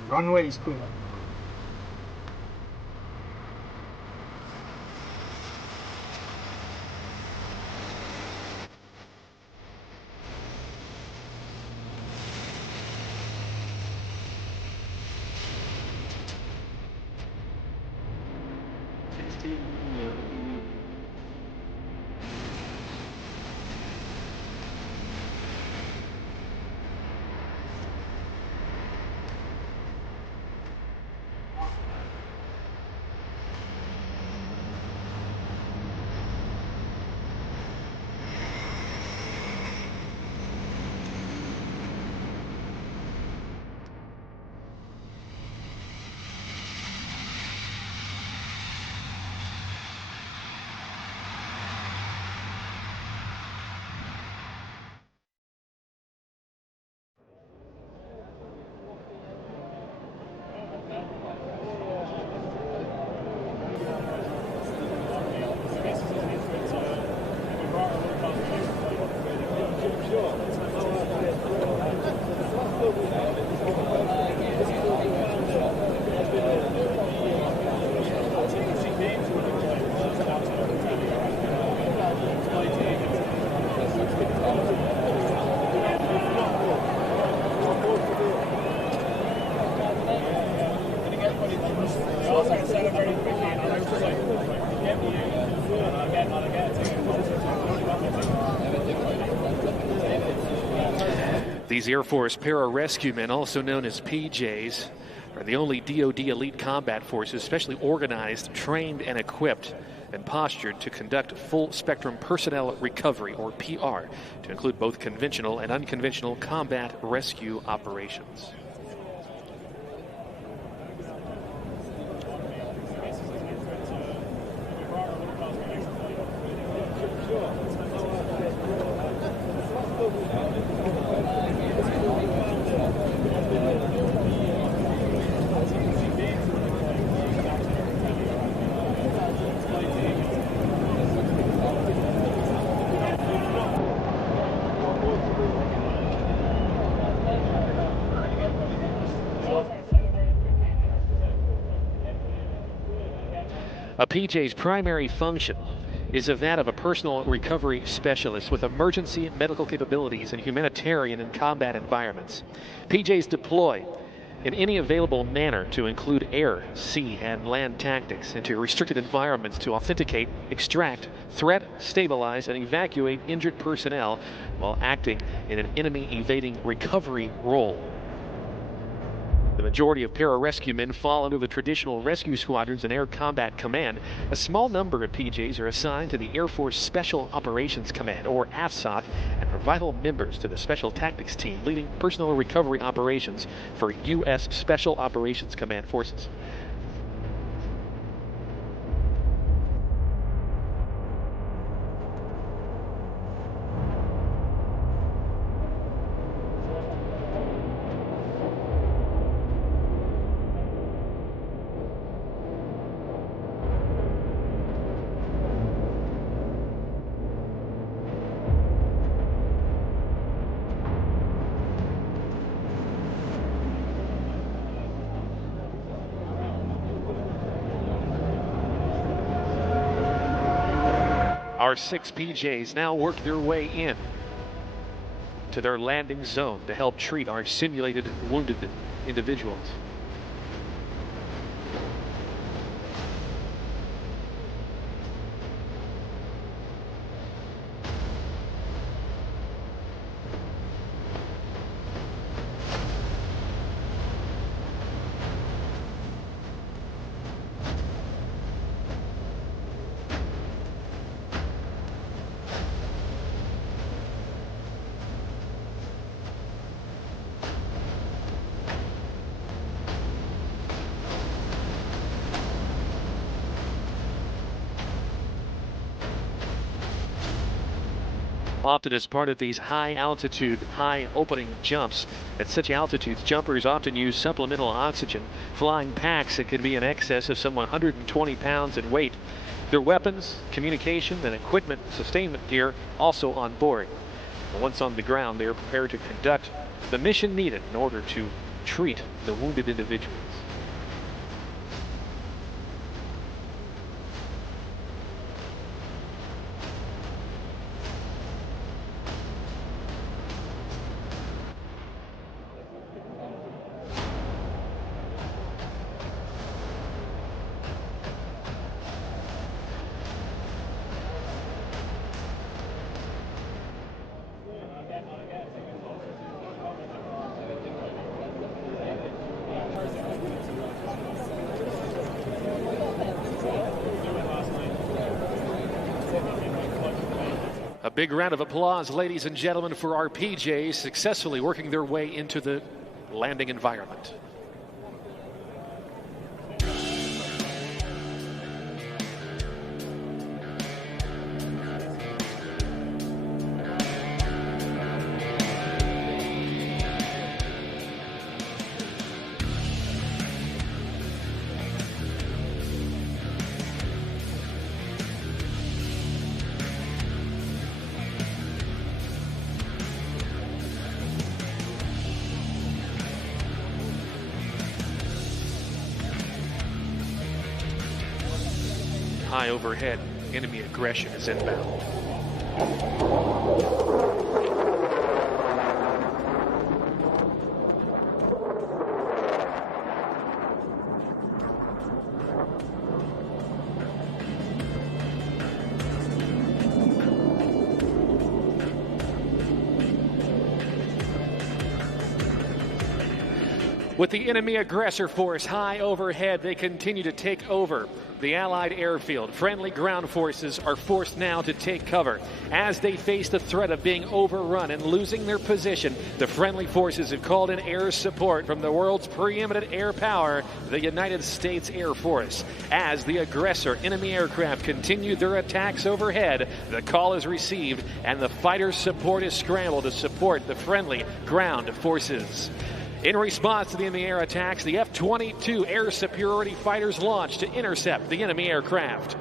Runway is clear. These Air Force para-rescue men, also known as PJs, are the only DoD elite combat forces specially organized, trained, and equipped and postured to conduct full-spectrum personnel recovery, or PR, to include both conventional and unconventional combat rescue operations. A PJ's primary function is that of a personal recovery specialist with emergency medical capabilities in humanitarian and combat environments. PJs deploy in any available manner to include air, sea, and land tactics into restricted environments to authenticate, extract, threat, stabilize, and evacuate injured personnel while acting in an enemy evading recovery role. The majority of pararescue men fall under the traditional rescue squadrons and Air Combat Command. A small number of PJs are assigned to the Air Force Special Operations Command, or AFSOC, and are vital members to the Special Tactics Team leading personnel recovery operations for U.S. Special Operations Command forces. Our 6 PJs now work their way in to their landing zone to help treat our simulated wounded individuals. Often as part of these high altitude, high opening jumps. At such altitudes, jumpers often use supplemental oxygen, flying packs that can be in excess of some 120 pounds in weight. Their weapons, communication, and equipment sustainment gear also on board. Once on the ground, they are prepared to conduct the mission needed in order to treat the wounded individuals. A big round of applause, ladies and gentlemen, for our PJs successfully working their way into the landing environment. High overhead, enemy aggression is inbound. With the enemy aggressor force high overhead, they continue to take over the Allied airfield. Friendly ground forces are forced now to take cover. As they face the threat of being overrun and losing their position, the friendly forces have called in air support from the world's preeminent air power, the United States Air Force. As the aggressor enemy aircraft continue their attacks overhead, the call is received and the fighter support is scrambled to support the friendly ground forces. In response to the enemy air attacks, the F-22 air superiority fighters launched to intercept the enemy aircraft.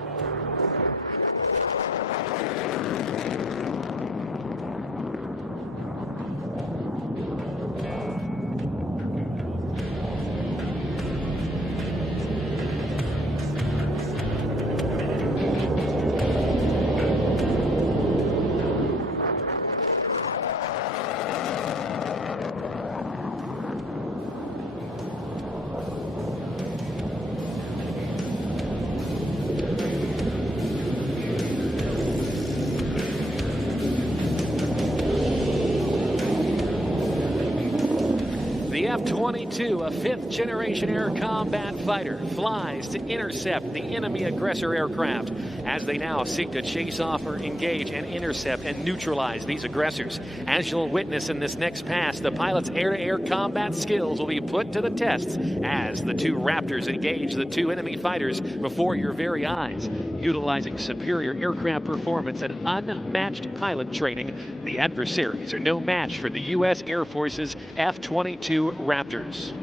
The F-22, a fifth-generation air combat fighter, flies to intercept the enemy aggressor aircraft as they now seek to chase off or engage and intercept and neutralize these aggressors. As you'll witness in this next pass, the pilot's air-to-air combat skills will be put to the test as the two Raptors engage the two enemy fighters before your very eyes. Utilizing superior aircraft performance and unmatched pilot training, the adversaries are no match for the U.S. Air Force's F-22 Raptors.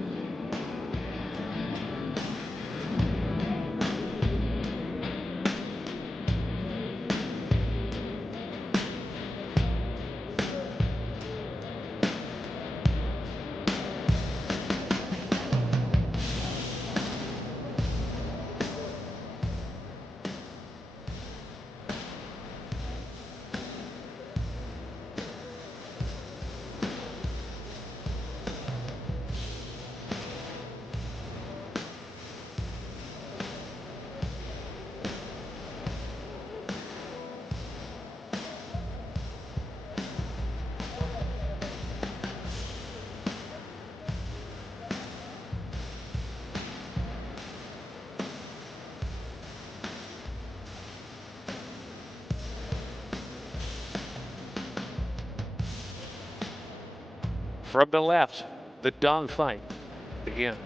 From the left, the dogfight begins.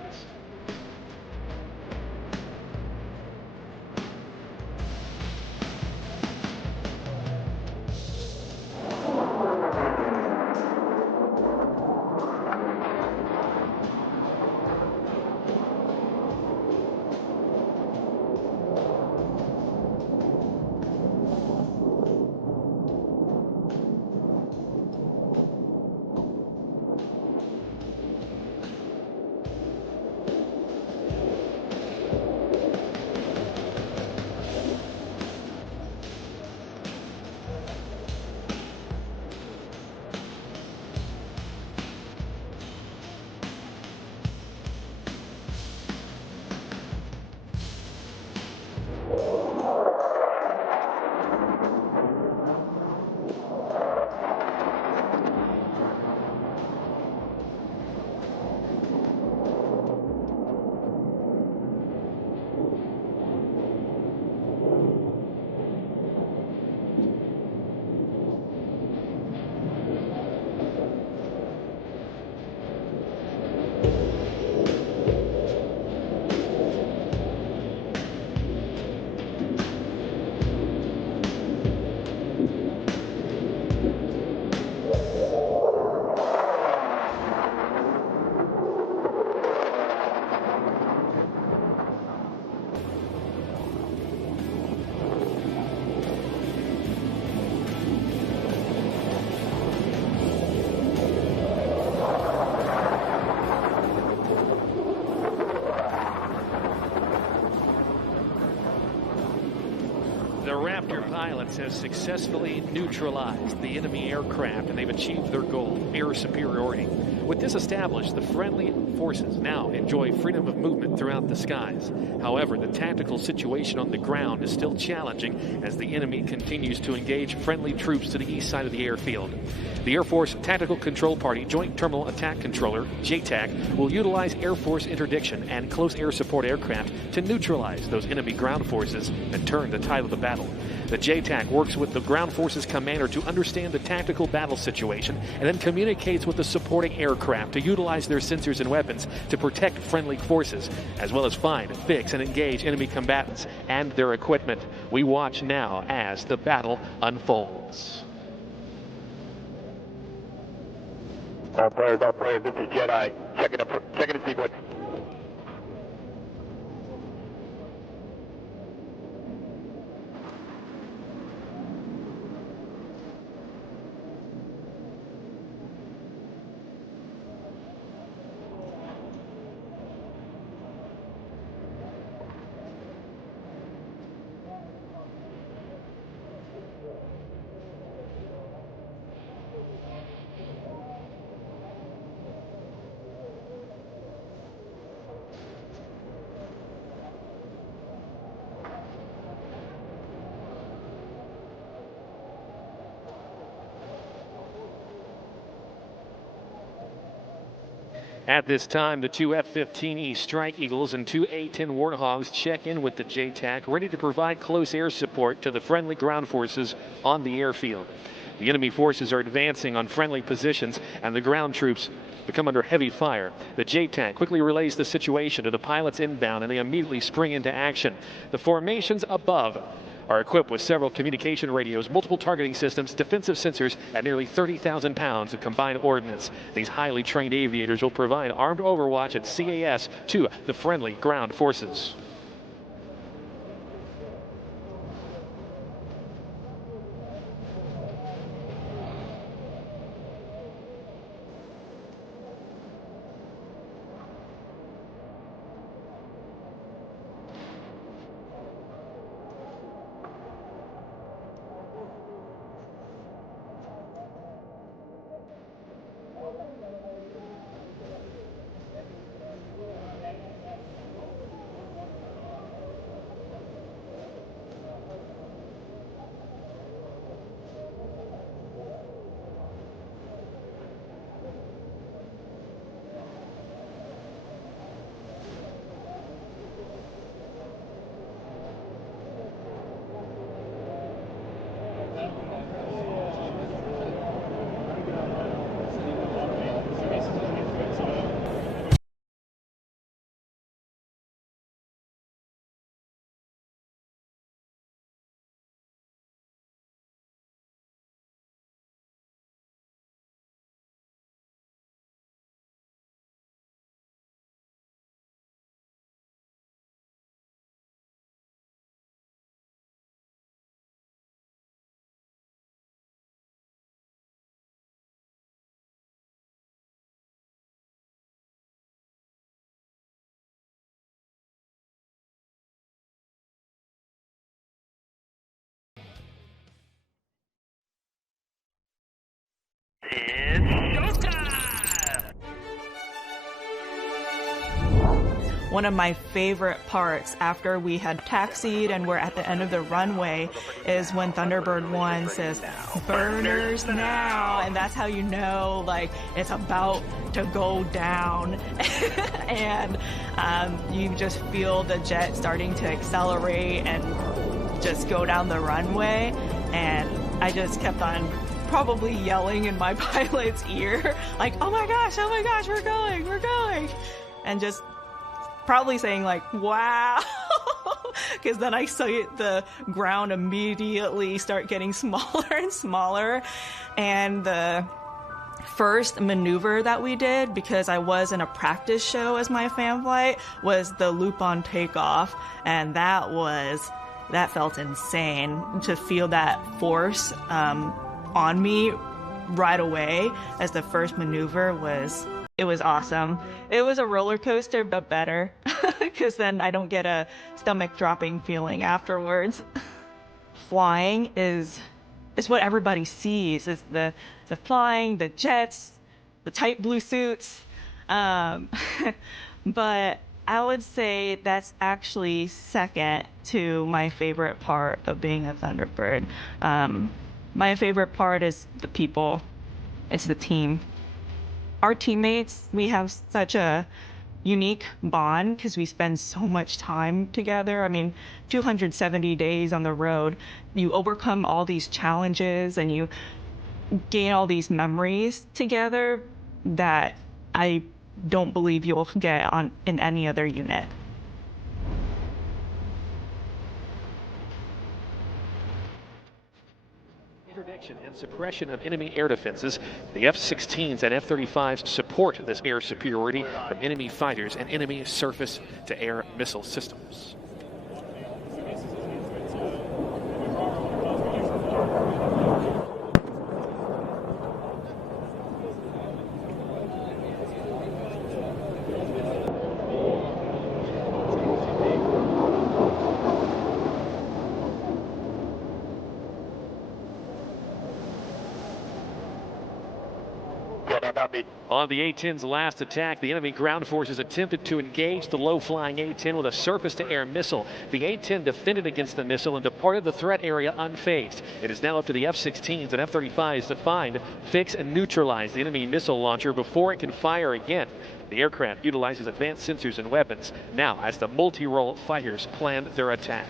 Response has successfully neutralized the enemy aircraft, and they've achieved their goal, air superiority. With this established, the friendly forces now enjoy freedom of movement throughout the skies. However, the tactical situation on the ground is still challenging as the enemy continues to engage friendly troops to the east side of the airfield. The Air Force Tactical Control Party Joint Terminal Attack Controller, JTAC, will utilize Air Force interdiction and close air support aircraft to neutralize those enemy ground forces and turn the tide of the battle. The JTAC works with the ground forces commander to understand the tactical battle situation and then communicates with the supporting aircraft to utilize their sensors and weapons to protect friendly forces, as well as find, fix, and engage enemy combatants and their equipment. We watch now as the battle unfolds. All players, this is Jedi. Checking the sequence. At this time, the two F-15E Strike Eagles and two A-10 Warthogs check in with the JTAC, ready to provide close air support to the friendly ground forces on the airfield. The enemy forces are advancing on friendly positions, and the ground troops become under heavy fire. The JTAC quickly relays the situation to the pilots inbound, and they immediately spring into action. The formations above are equipped with several communication radios, multiple targeting systems, defensive sensors, and nearly 30,000 pounds of combined ordnance. These highly trained aviators will provide armed overwatch at CAS to the friendly ground forces. One of my favorite parts after we had taxied and we're at the end of the runway is when Thunderbird 1 says, "Burners now," and that's how you know, like, it's about to go down. And you just feel the jet starting to accelerate and just go down the runway, and I just kept on probably yelling in my pilot's ear, like, oh my gosh, we're going, and just probably saying like, wow, because then I saw the ground immediately start getting smaller and smaller. And the first maneuver that we did, because I was in a practice show as my fan flight, was the loop on takeoff, and that felt insane to feel that force on me right away as the first maneuver it was awesome. It was a roller coaster, but better, because then I don't get a stomach dropping feeling afterwards. flying is what everybody sees, is the flying, the jets, the tight blue suits. But I would say that's actually second to my favorite part of being a Thunderbird. My favorite part is the people. It's the team. Our teammates, we have such a unique bond because we spend so much time together. I mean, 270 days on the road. You overcome all these challenges and you gain all these memories together that I don't believe you'll get in any other unit. Interdiction and suppression of enemy air defenses. The F-16s and F-35s support this air superiority from enemy fighters and enemy surface-to-air missile systems. On the A-10's last attack, the enemy ground forces attempted to engage the low-flying A-10 with a surface-to-air missile. The A-10 defended against the missile and departed the threat area unfazed. It is now up to the F-16s and F-35s to find, fix, and neutralize the enemy missile launcher before it can fire again. The aircraft utilizes advanced sensors and weapons now as the multi-role fighters plan their attack.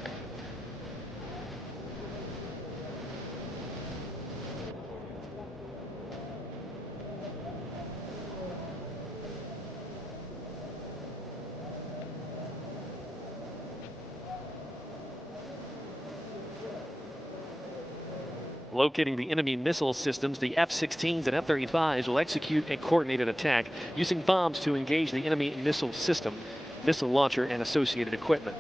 Locating the enemy missile systems, the F-16s and F-35s will execute a coordinated attack using bombs to engage the enemy missile system, missile launcher, and associated equipment.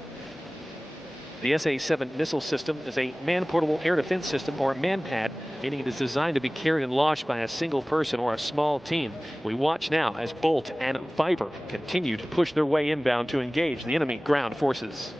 The SA-7 missile system is a man-portable air defense system, or a MANPAD, meaning it is designed to be carried and launched by a single person or a small team. We watch now as Bolt and Viper continue to push their way inbound to engage the enemy ground forces.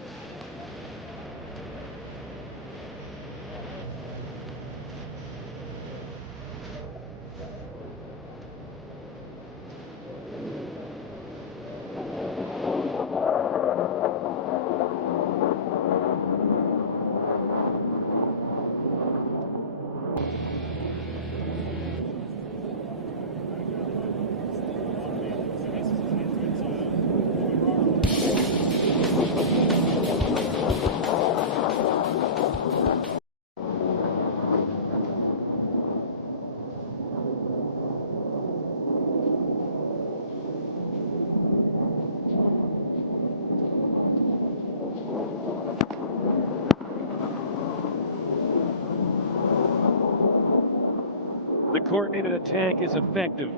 The coordinated attack is effective,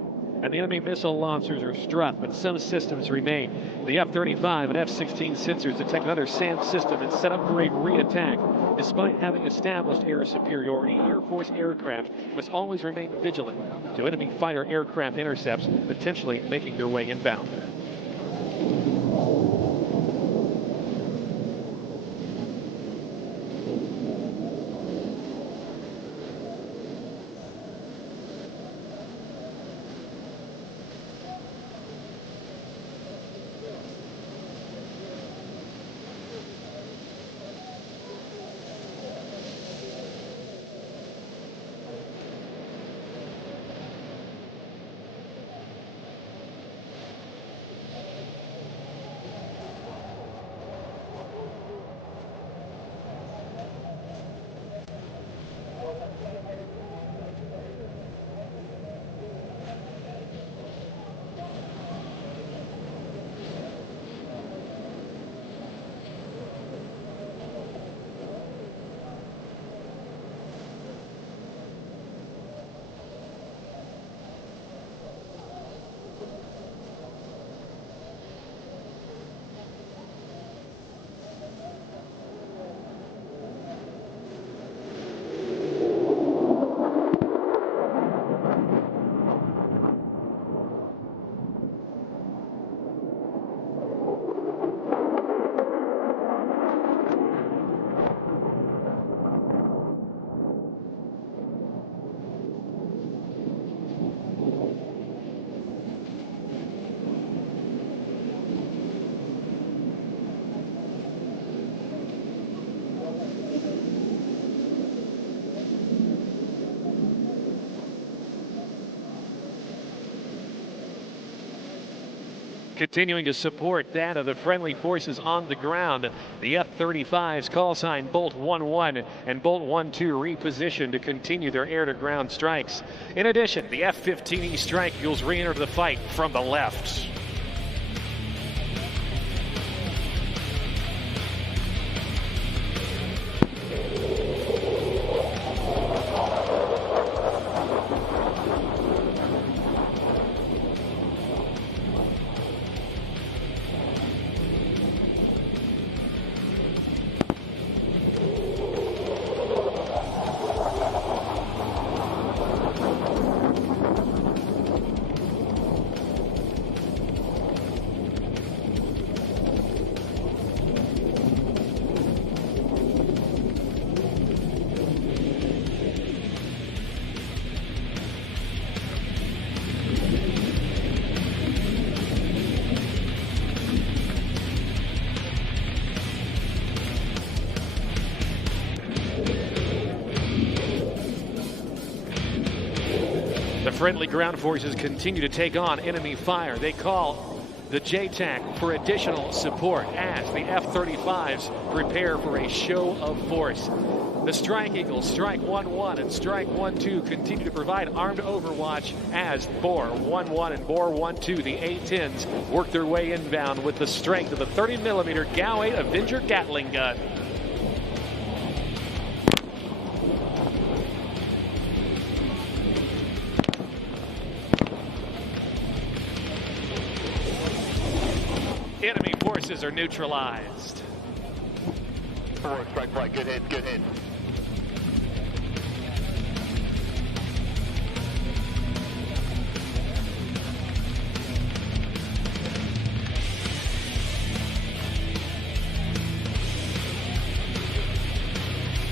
and the enemy missile launchers are struck, but some systems remain. The F-35 and F-16 sensors detect another SAM system and set up for a re-attack. Despite having established air superiority, Air Force aircraft must always remain vigilant to enemy fighter aircraft intercepts, potentially making their way inbound. Continuing to support that of the friendly forces on the ground. The F-35's call sign Bolt 1-1 and Bolt 1-2 repositioned to continue their air-to-ground strikes. In addition, the F-15E Strike Eagles re-enter the fight from the left. Friendly ground forces continue to take on enemy fire. They call the JTAC for additional support as the F-35s prepare for a show of force. The Strike Eagles, Strike 1-1 and Strike 1-2 continue to provide armed overwatch as Boar 1-1 and Boar 1-2, the A-10s, work their way inbound with the strength of the 30mm GAU-8 Avenger Gatling gun. Enemy forces are neutralized. Forward, strike flight, good hit, good hit.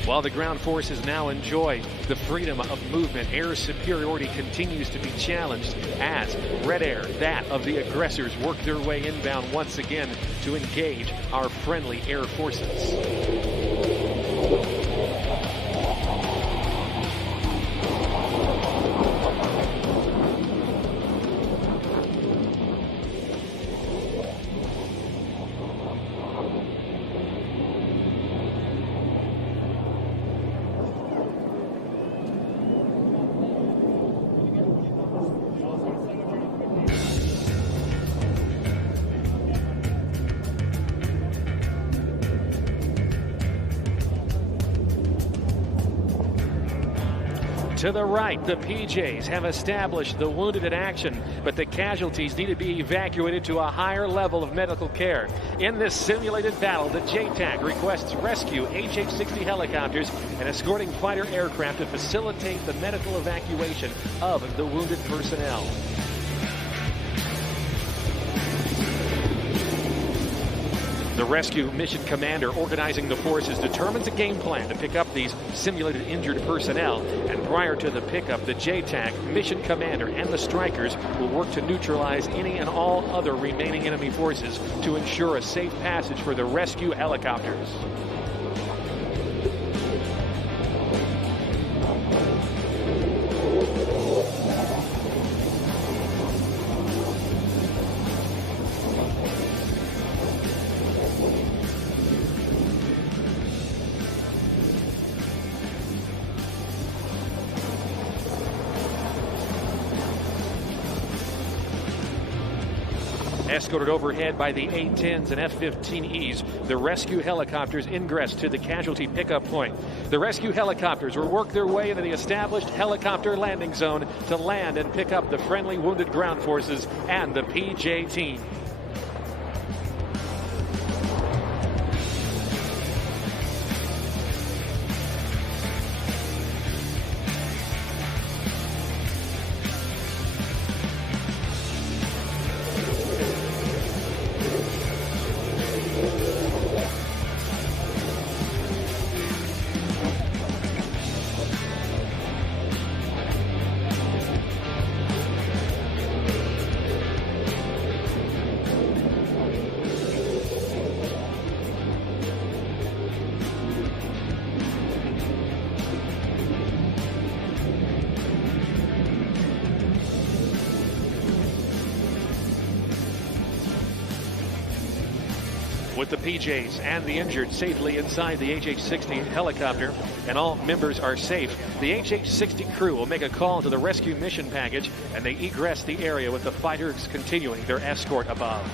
While the ground forces now enjoy the freedom of movement, air superiority continues to be challenged as Red Air, that of the aggressors, work their way inbound once again to engage our friendly air forces. To the right, the PJs have established the wounded in action, but the casualties need to be evacuated to a higher level of medical care. In this simulated battle, the JTAC requests rescue HH-60 helicopters and escorting fighter aircraft to facilitate the medical evacuation of the wounded personnel. The rescue mission commander organizing the forces determines a game plan to pick up these simulated injured personnel, and prior to the pickup, the JTAC mission commander and the strikers will work to neutralize any and all other remaining enemy forces to ensure a safe passage for the rescue helicopters. Escorted overhead by the A-10s and F-15Es, the rescue helicopters ingress to the casualty pickup point. The rescue helicopters will work their way into the established helicopter landing zone to land and pick up the friendly wounded ground forces and the PJ team. With the PJs and the injured safely inside the HH-60 helicopter and all members are safe, the HH-60 crew will make a call to the rescue mission package and they egress the area with the fighters continuing their escort above.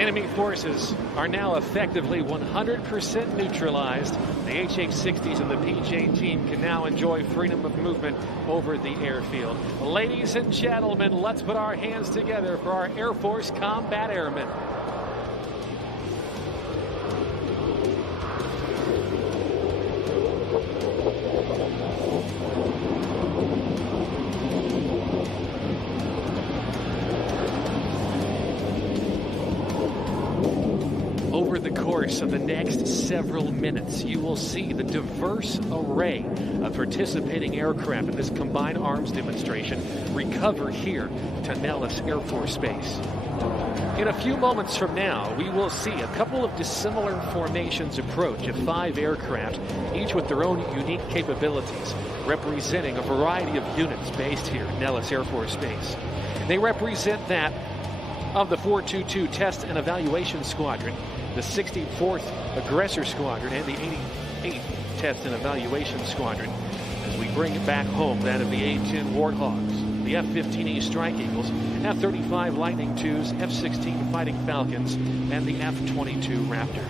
Enemy forces are now effectively 100% neutralized. The HH-60s and the PJ team can now enjoy freedom of movement over the airfield. Ladies and gentlemen, let's put our hands together for our Air Force combat airmen. Over the course of the next several minutes, you will see the diverse array of participating aircraft in this combined arms demonstration recover here to Nellis Air Force Base. In a few moments from now, we will see a couple of dissimilar formations approach of 5 aircraft, each with their own unique capabilities, representing a variety of units based here at Nellis Air Force Base. They represent that of the 422 Test and Evaluation Squadron, the 64th Aggressor Squadron, and the 88th Test and Evaluation Squadron, as we bring back home that of the A-10 Warthogs, the F-15E Strike Eagles, F-35 Lightning IIs, F-16 Fighting Falcons, and the F-22 Raptors.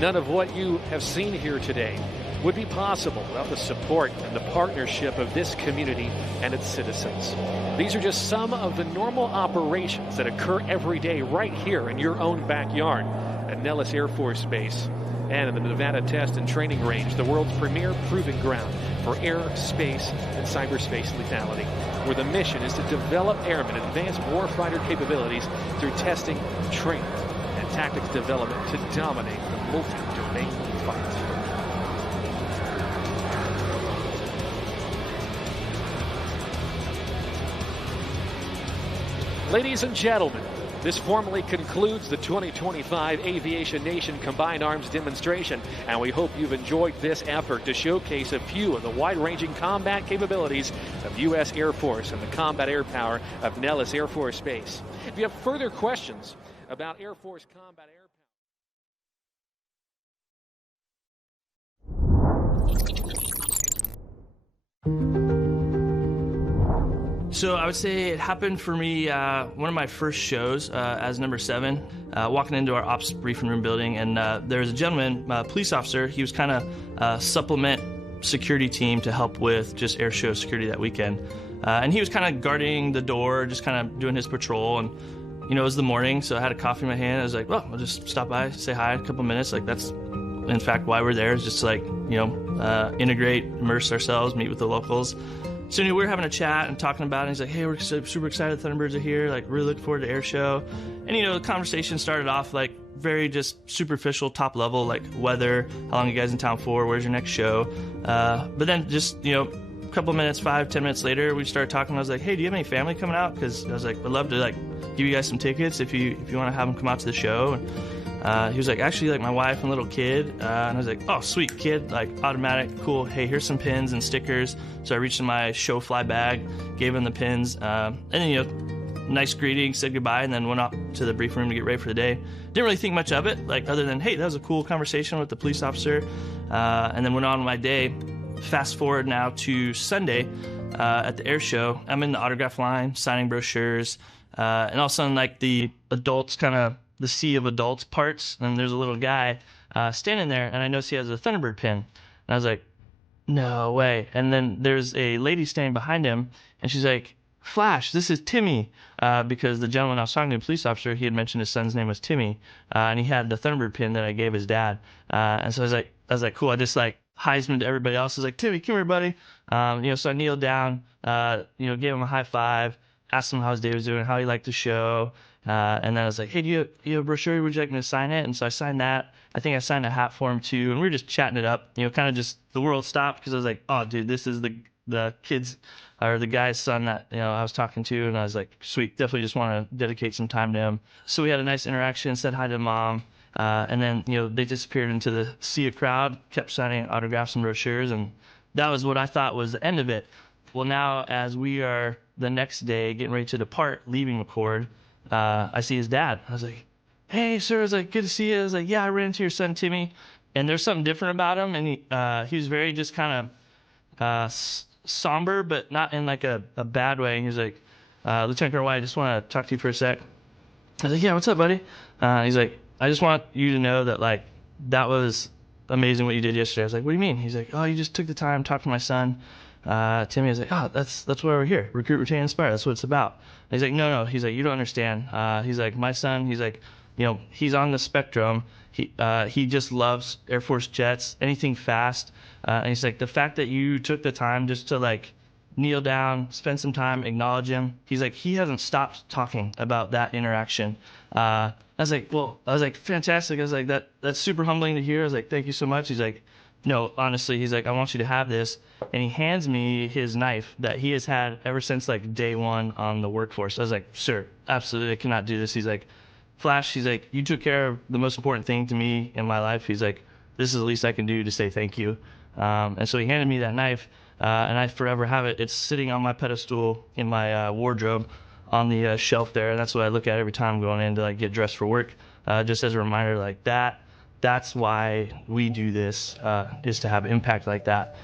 None of what you have seen here today would be possible without the support and the partnership of this community and its citizens. These are just some of the normal operations that occur every day right here in your own backyard at Nellis Air Force Base and in the Nevada Test and Training Range, the world's premier proving ground for air, space, and cyberspace lethality, where the mission is to develop airmen advanced warfighter capabilities through testing, training, and tactics development to dominate the multi-domain fight. Ladies and gentlemen, this formally concludes the 2025 Aviation Nation Combined Arms demonstration, and we hope you've enjoyed this effort to showcase a few of the wide-ranging combat capabilities of U.S. Air Force and the combat air power of Nellis Air Force Base. If you have further questions about Air Force combat air So I would say it happened for me, one of my first shows as number 7, walking into our ops briefing room building, and there was a gentleman, a police officer. He was kind of supplement security team to help with just air show security that weekend. And he was kind of guarding the door, just kind of doing his patrol. And, you know, it was the morning, so I had a coffee in my hand. I was like, well, I'll just stop by, say hi, a couple minutes. Like, that's, in fact, why we're there, is just to, like, you know, integrate, immerse ourselves, meet with the locals. So we were having a chat and talking about it. And he's like, hey, we're super excited Thunderbirds are here. Like, really looking forward to air show. And, you know, the conversation started off, like, very just superficial, top level, like weather, how long are you guys in town for, where's your next show? But then just, you know, a couple minutes, 5-10 minutes later, we started talking. I was like, hey, do you have any family coming out? Because I was like, I'd love to, like, give you guys some tickets if you want to have them come out to the show. And he was like, actually, like, my wife and little kid. And I was like, oh, sweet, kid, like, automatic, cool. Hey, here's some pins and stickers. So I reached in my show fly bag, gave him the pins, and then, you know, nice greeting, said goodbye, and then went up to the briefing room to get ready for the day. Didn't really think much of it, like, other than, hey, that was a cool conversation with the police officer, and then went on with my day. Fast forward now to Sunday at the air show. I'm in the autograph line, signing brochures, and all of a sudden, like, the adults kind of, the sea of adults parts, and there's a little guy standing there, and I noticed he has a Thunderbird pin. And I was like, no way. And then there's a lady standing behind him, and she's like, Flash, this is Timmy, because the gentleman I was talking to, a police officer, he had mentioned his son's name was Timmy, and he had the Thunderbird pin that I gave his dad. And so I was like, cool. I just like Heisman to everybody else. I was like, Timmy, come here, buddy. So I kneeled down, gave him a high five, asked him how his day was doing, how he liked the show. And then I was like, hey, do you have a brochure? Would you like me to sign it? And so I signed that. I think I signed a hat for him too. And we were just chatting it up, kind of just the world stopped because I was like, oh, dude, this is the kid's or the guy's son that I was talking to, and I was like, sweet, definitely just want to dedicate some time to him. So we had a nice interaction, said hi to mom, and then they disappeared into the sea of crowd, kept signing autographs and brochures, and that was what I thought was the end of it. Well, now as we are the next day getting ready to depart, leaving McCord, I see his dad. I was like, hey, sir. I was like, good to see you. I was like, yeah, I ran into your son Timmy, and there's something different about him, and he was very just kind of somber, but not in like a bad way. He was like, Lieutenant Colonel White, I just want to talk to you for a sec. I was like, yeah, what's up, buddy? He's like, I just want you to know that like that was amazing what you did yesterday. I was like, what do you mean? He's like, oh, you just took the time to talk to my son, Timmy. I was like, oh, that's why we're here. Recruit, retain, inspire. That's what it's about. And he's like, no. He's like, you don't understand. He's like, my son. He's like, he's on the spectrum. He just loves Air Force jets, anything fast. And he's like, the fact that you took the time just to like kneel down, spend some time, acknowledge him. He's like, he hasn't stopped talking about that interaction. I was like, fantastic. I was like, that's super humbling to hear. I was like, thank you so much. He's like, no, honestly, he's like, I want you to have this. And he hands me his knife that he has had ever since like day one on the workforce. I was like, sir, absolutely, I cannot do this. He's like, Flash, he's like, you took care of the most important thing to me in my life. He's like, this is the least I can do to say thank you. And so he handed me that knife, and I forever have it. It's sitting on my pedestal in my wardrobe on the shelf there, and that's what I look at every time I'm going in to like get dressed for work, just as a reminder like that's why we do this, is to have impact like that.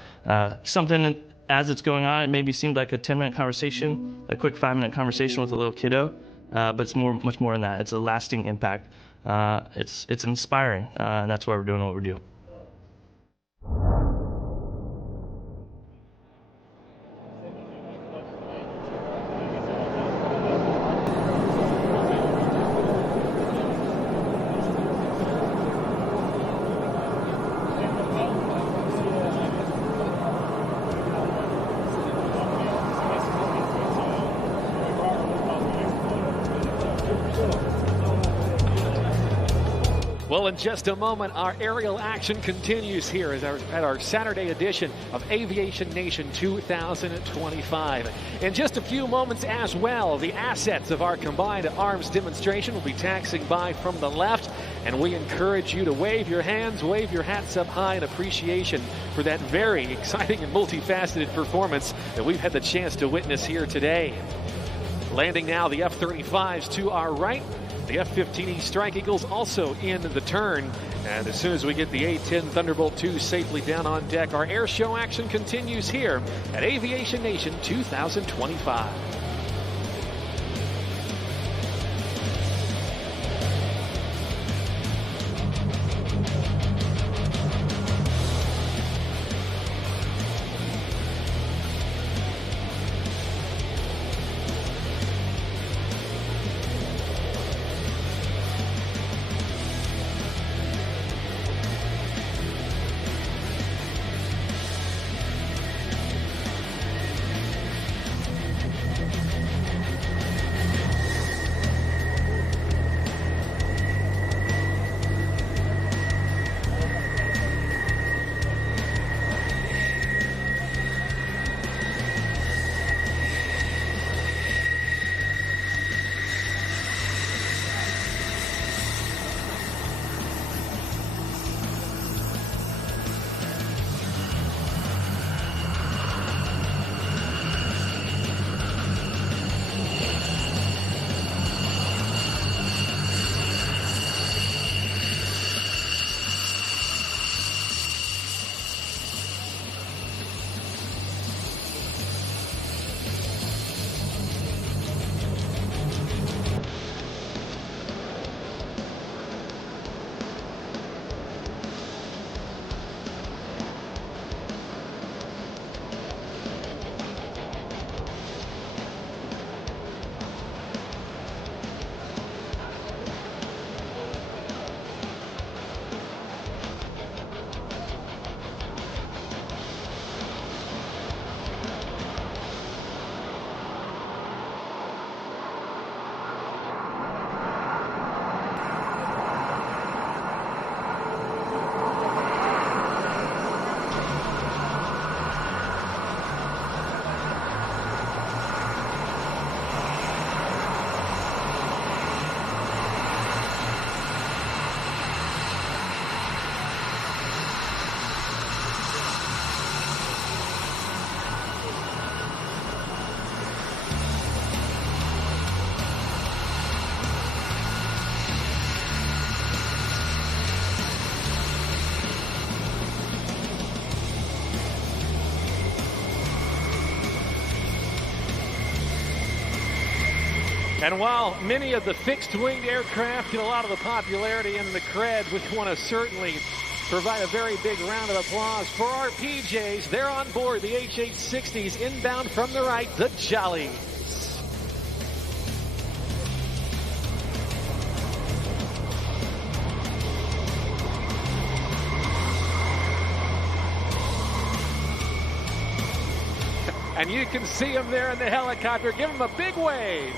Something as it's going on, it maybe seemed like a 10-minute conversation, a quick 5-minute conversation with a little kiddo, but it's much more than that. It's a lasting impact. It's inspiring, and that's why we're doing what we do. Well, in just a moment, our aerial action continues here at our Saturday edition of Aviation Nation 2025. In just a few moments as well, the assets of our combined arms demonstration will be taxiing by from the left, and we encourage you to wave your hands, wave your hats up high in appreciation for that very exciting and multifaceted performance that we've had the chance to witness here today. Landing now, the F-35s to our right. The F-15E Strike Eagles also in the turn. And as soon as we get the A-10 Thunderbolt II safely down on deck, our air show action continues here at Aviation Nation 2025. And while many of the fixed-winged aircraft get a lot of the popularity and the cred, we want to certainly provide a very big round of applause for our PJs. They're on board the H-860s, inbound from the right, the Jollies. And you can see them there in the helicopter. Give them a big wave.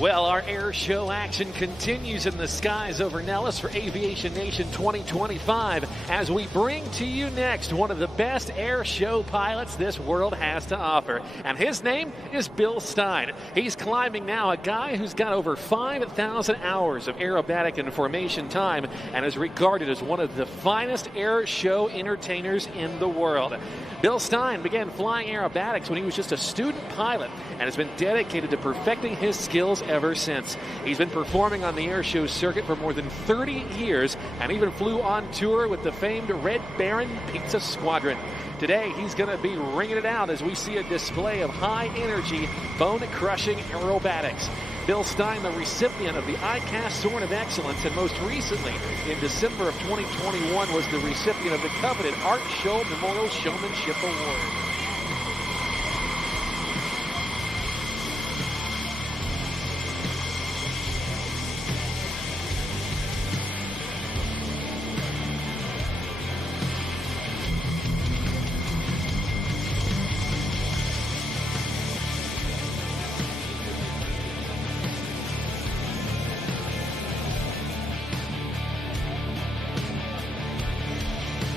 Well, our air show action continues in the skies over Nellis for Aviation Nation 2025 as we bring to you next one of the best air show pilots this world has to offer. And his name is Bill Stein. He's climbing now, a guy who's got over 5,000 hours of aerobatic and formation time and is regarded as one of the finest air show entertainers in the world. Bill Stein began flying aerobatics when he was just a student pilot and has been dedicated to perfecting his skills ever since. He's been performing on the air show circuit for more than 30 years and even flew on tour with the famed Red Baron Pizza Squadron. Today, he's going to be ringing it out as we see a display of high-energy, bone-crushing aerobatics. Bill Stein, the recipient of the ICAS Sword of Excellence, and most recently, in December of 2021, was the recipient of the coveted Art Show Memorial Showmanship Award.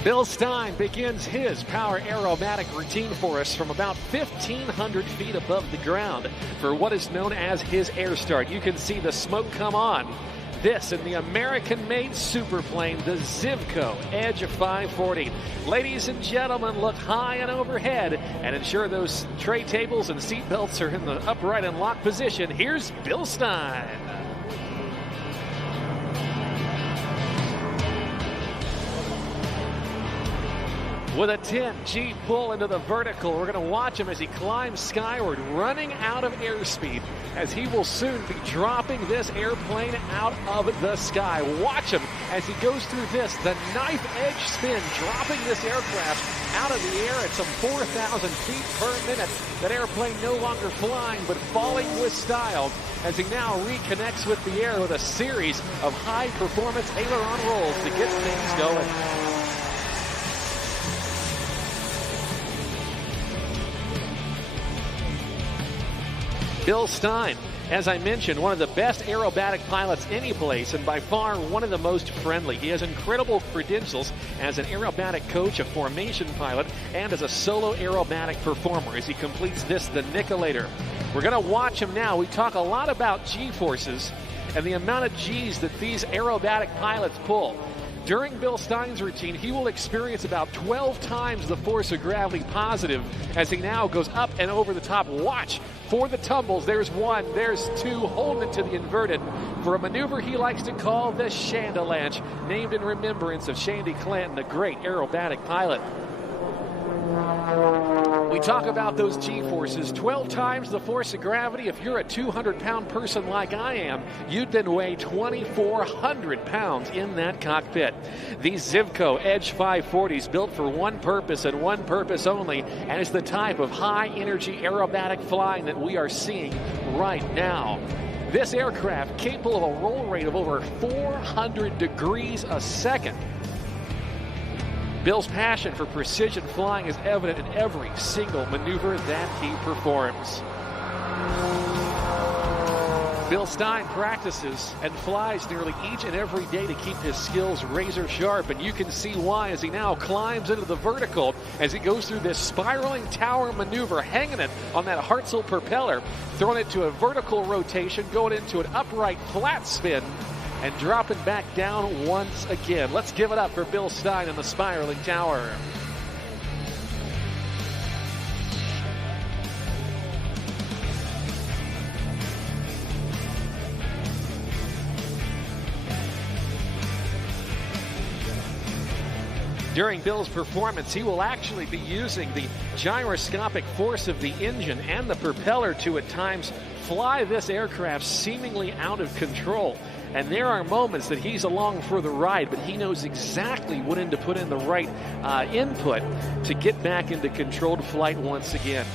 Bill Stein begins his power aerobatic routine for us from about 1,500 feet above the ground for what is known as his air start. You can see the smoke come on. This in the American-made superplane, the Zivco Edge 540. Ladies and gentlemen, look high and overhead and ensure those tray tables and seat belts are in the upright and locked position. Here's Bill Stein. With a 10G pull into the vertical, we're going to watch him as he climbs skyward, running out of airspeed, as he will soon be dropping this airplane out of the sky. Watch him as he goes through this, the knife edge spin, dropping this aircraft out of the air at some 4,000 feet per minute. That airplane no longer flying, but falling with style, as he now reconnects with the air with a series of high-performance aileron rolls to get things going. Bill Stein, as I mentioned, one of the best aerobatic pilots anyplace and by far one of the most friendly. He has incredible credentials as an aerobatic coach, a formation pilot, and as a solo aerobatic performer as he completes this, the Nicolator. We're going to watch him now. We talk a lot about G-forces and the amount of G's that these aerobatic pilots pull. During Bill Stein's routine, he will experience about 12 times the force of gravity positive as he now goes up and over the top. Watch for the tumbles. There's one, there's two, holding it to the inverted for a maneuver he likes to call the Chandalanche, named in remembrance of Shandy Clanton, a great aerobatic pilot. We talk about those G-forces, 12 times the force of gravity. If you're a 200-pound person like I am, you'd then weigh 2,400 pounds in that cockpit. These Zivco Edge 540s built for one purpose and one purpose only, and it's the type of high-energy aerobatic flying that we are seeing right now. This aircraft capable of a roll rate of over 400 degrees a second. Bill's passion for precision flying is evident in every single maneuver that he performs. Bill Stein practices and flies nearly each and every day to keep his skills razor sharp, and you can see why as he now climbs into the vertical as he goes through this spiraling tower maneuver, hanging it on that Hartzell propeller, throwing it to a vertical rotation, going into an upright flat spin, and dropping back down once again. Let's give it up for Bill Stein in the spiraling tower. During Bill's performance, he will actually be using the gyroscopic force of the engine and the propeller to at times fly this aircraft seemingly out of control. And there are moments that he's along for the ride, but he knows exactly when to put in the right input to get back into controlled flight once again.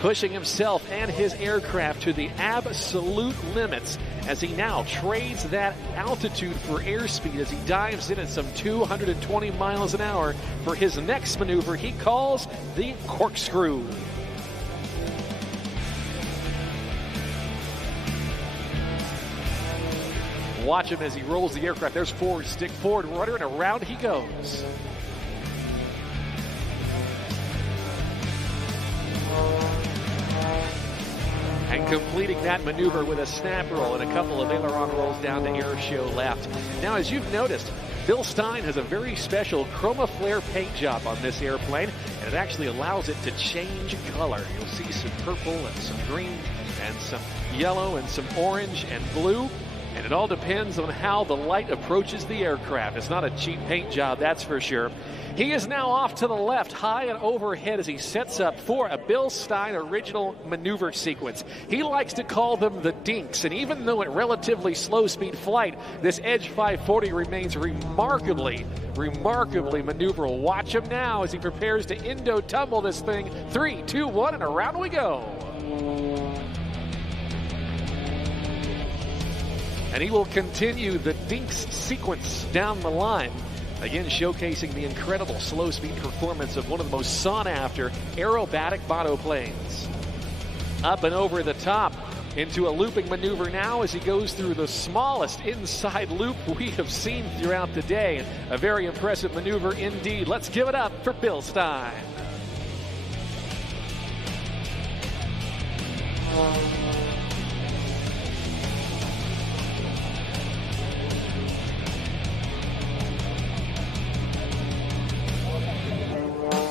Pushing himself and his aircraft to the absolute limits as he now trades that altitude for airspeed as he dives in at some 220 miles an hour for his next maneuver he calls the corkscrew. Watch him as he rolls the aircraft. There's forward stick, forward rudder, and around he goes. And completing that maneuver with a snap roll and a couple of aileron rolls down to airshow left. Now, as you've noticed, Bill Stein has a very special chroma flare paint job on this airplane, and it actually allows it to change color. You'll see some purple and some green and some yellow and some orange and blue. And it all depends on how the light approaches the aircraft. It's not a cheap paint job, that's for sure. He is now off to the left, high and overhead as he sets up for a Bill Stein original maneuver sequence. He likes to call them the dinks, and even though at relatively slow speed flight, this Edge 540 remains remarkably maneuverable. Watch him now as he prepares to endo-tumble this thing. 3, 2, 1, and around we go. And he will continue the dinks sequence down the line. Again, showcasing the incredible slow speed performance of one of the most sought after aerobatic monoplanes. Up and over the top into a looping maneuver now as he goes through the smallest inside loop we have seen throughout the day. A very impressive maneuver indeed. Let's give it up for Bill Stein.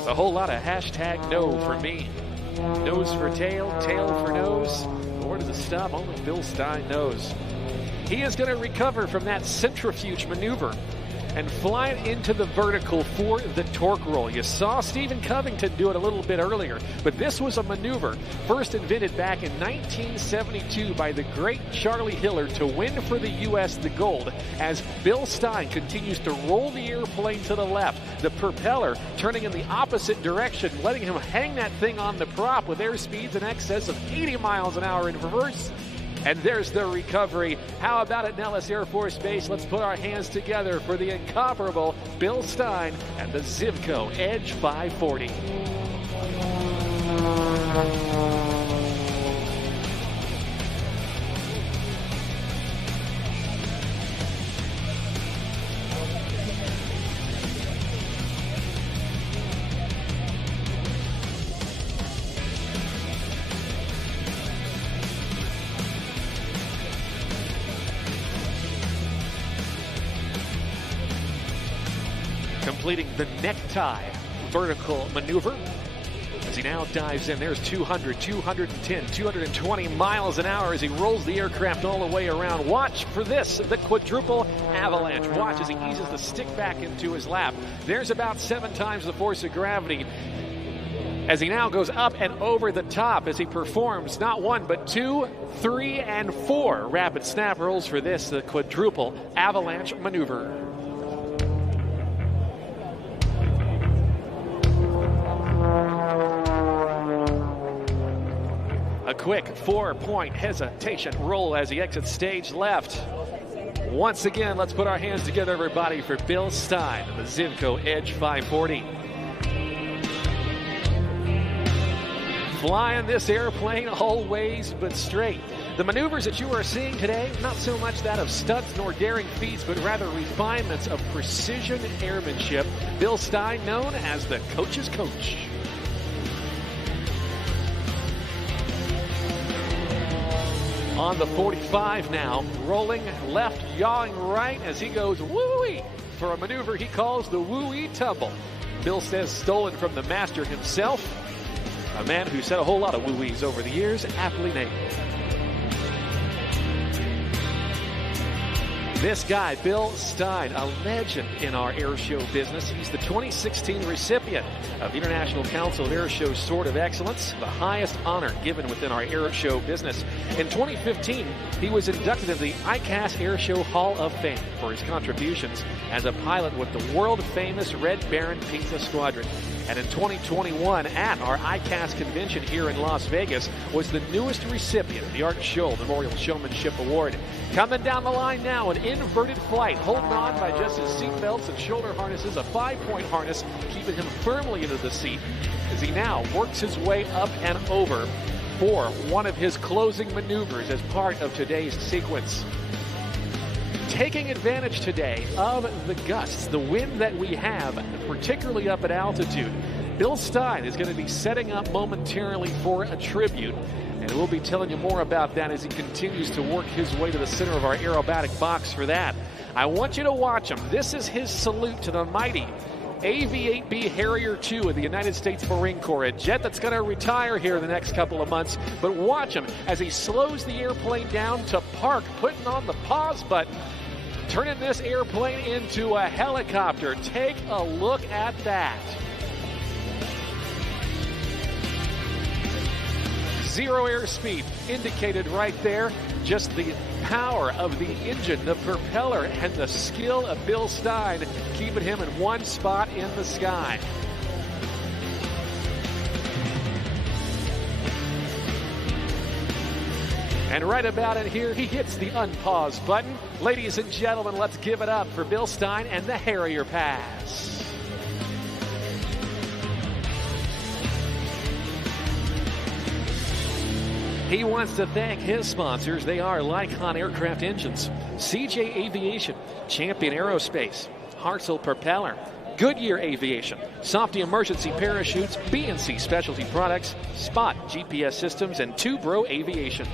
A whole lot of hashtag no for me. Nose for tail, tail for nose. Where does it stop? Only Bill Stein knows. He is going to recover from that centrifuge maneuver and fly it into the vertical for the torque roll. You saw Stephen Covington do it a little bit earlier, but this was a maneuver first invented back in 1972 by the great Charlie Hiller to win for the U.S. the gold as Bill Stein continues to roll the airplane to the left, the propeller turning in the opposite direction, letting him hang that thing on the prop with airspeeds in excess of 80 miles an hour in reverse. And there's the recovery. How about it, Nellis Air Force Base? Let's put our hands together for the incomparable Bill Stein and the Zivco Edge 540. completing the necktie vertical maneuver. As he now dives in, there's 200, 210, 220 miles an hour as he rolls the aircraft all the way around. Watch for this, the quadruple avalanche. Watch as he eases the stick back into his lap. There's about 7 times the force of gravity as he now goes up and over the top as he performs not 1, but 2, 3, and 4 rapid snap rolls for this, the quadruple avalanche maneuver. A quick 4-point hesitation roll as he exits stage left. Once again, let's put our hands together, everybody, for Bill Stein of the Zivco Edge 540. Flying this airplane always but straight. The maneuvers that you are seeing today, not so much that of stunts nor daring feats, but rather refinements of precision airmanship. Bill Stein, known as the coach's coach. On the 45 now, rolling left, yawing right as he goes woo-wee for a maneuver he calls the woo-wee tumble. Bill says stolen from the master himself, a man who said a whole lot of woo-wees over the years, aptly named. This guy, Bill Stein, a legend in our air show business. He's the 2016 recipient of the International Council of Air Show Sword of Excellence, the highest honor given within our air show business. In 2015, he was inducted into the ICAS Air Show Hall of Fame for his contributions as a pilot with the world-famous Red Baron Pizza Squadron. And in 2021, at our ICAS convention here in Las Vegas, was the newest recipient of the Art Scholl Memorial Showmanship Award. Coming down the line now, an inverted flight, holding on by just his seat belts and shoulder harnesses, a 5-point harness, keeping him firmly into the seat as he now works his way up and over for one of his closing maneuvers as part of today's sequence. Taking advantage today of the gusts, the wind that we have, particularly up at altitude, Bill Stein is going to be setting up momentarily for a tribute, and we'll be telling you more about that as he continues to work his way to the center of our aerobatic box for that. I want you to watch him. This is his salute to the mighty AV-8B Harrier II of the United States Marine Corps, a jet that's going to retire here in the next couple of months. But watch him as he slows the airplane down to park, putting on the pause button, turning this airplane into a helicopter. Take a look at that. 0 airspeed indicated right there. Just the power of the engine, the propeller, and the skill of Bill Stein keeping him in one spot in the sky. And right about it here, he hits the unpause button. Ladies and gentlemen, let's give it up for Bill Stein and the Harrier Pass. He wants to thank his sponsors. They are Lycon Aircraft Engines, CJ Aviation, Champion Aerospace, Hartzell Propeller, Goodyear Aviation, Softy Emergency Parachutes, B&C Specialty Products, Spot GPS Systems, and Two Bro Aviation.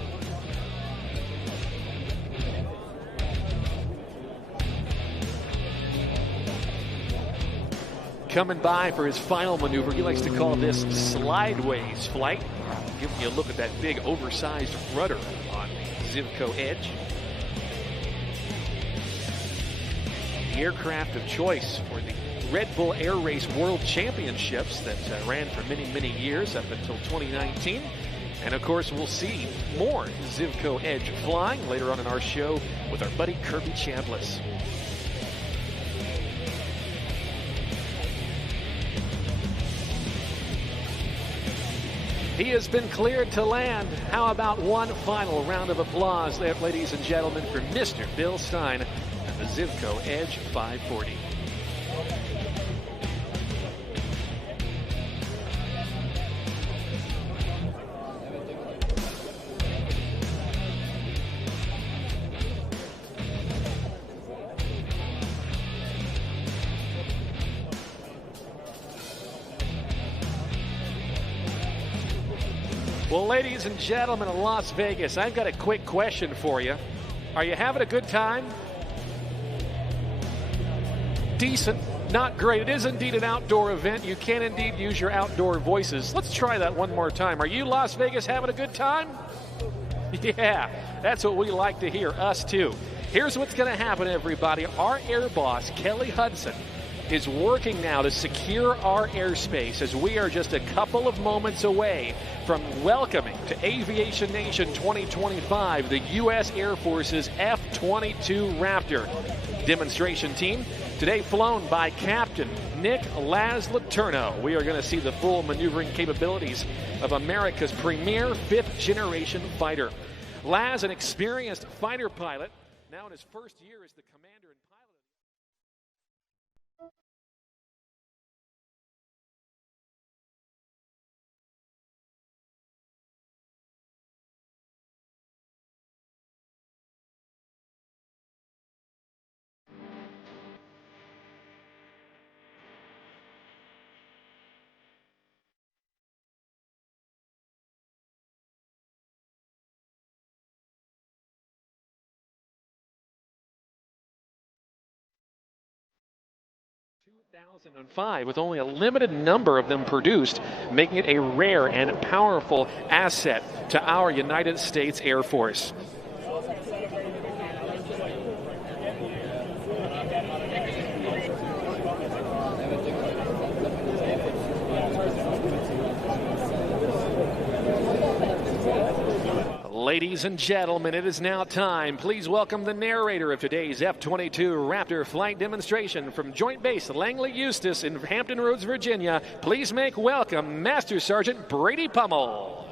Coming by for his final maneuver. He likes to call this slideways flight. Giving you a look at that big oversized rudder on the Zivco Edge. The aircraft of choice for the Red Bull Air Race World Championships that ran for many, many years up until 2019. And of course, we'll see more Zivco Edge flying later on in our show with our buddy Kirby Chambliss. He has been cleared to land. How about one final round of applause there, ladies and gentlemen, for Mr. Bill Stein and the Zivco Edge 540. Well, ladies and gentlemen of Las Vegas, I've got a quick question for you. Are you having a good time? Decent. not great. It is indeed an outdoor event. You can indeed use your outdoor voices. Let's try that one more time. Are you, Las Vegas, having a good time? Yeah, that's what we like to hear, us too. Here's what's going to happen, everybody. Our air boss, Kelly Hudson, is working now to secure our airspace as we are just a couple of moments away from welcoming to Aviation Nation 2025 the U.S. Air Force's F-22 Raptor demonstration team. Today flown by Captain Nick Laslatuno. We are going to see the full maneuvering capabilities of America's premier fifth-generation fighter. Laz, an experienced fighter pilot, now in his first year as the commander and pilot. In 2005, with only a limited number of them produced, making it a rare and powerful asset to our United States Air Force. Ladies and gentlemen, it is now time. Please welcome the narrator of today's F-22 Raptor flight demonstration from Joint Base Langley Eustis in Hampton Roads, Virginia. Please make welcome Master Sergeant Brady Pummel.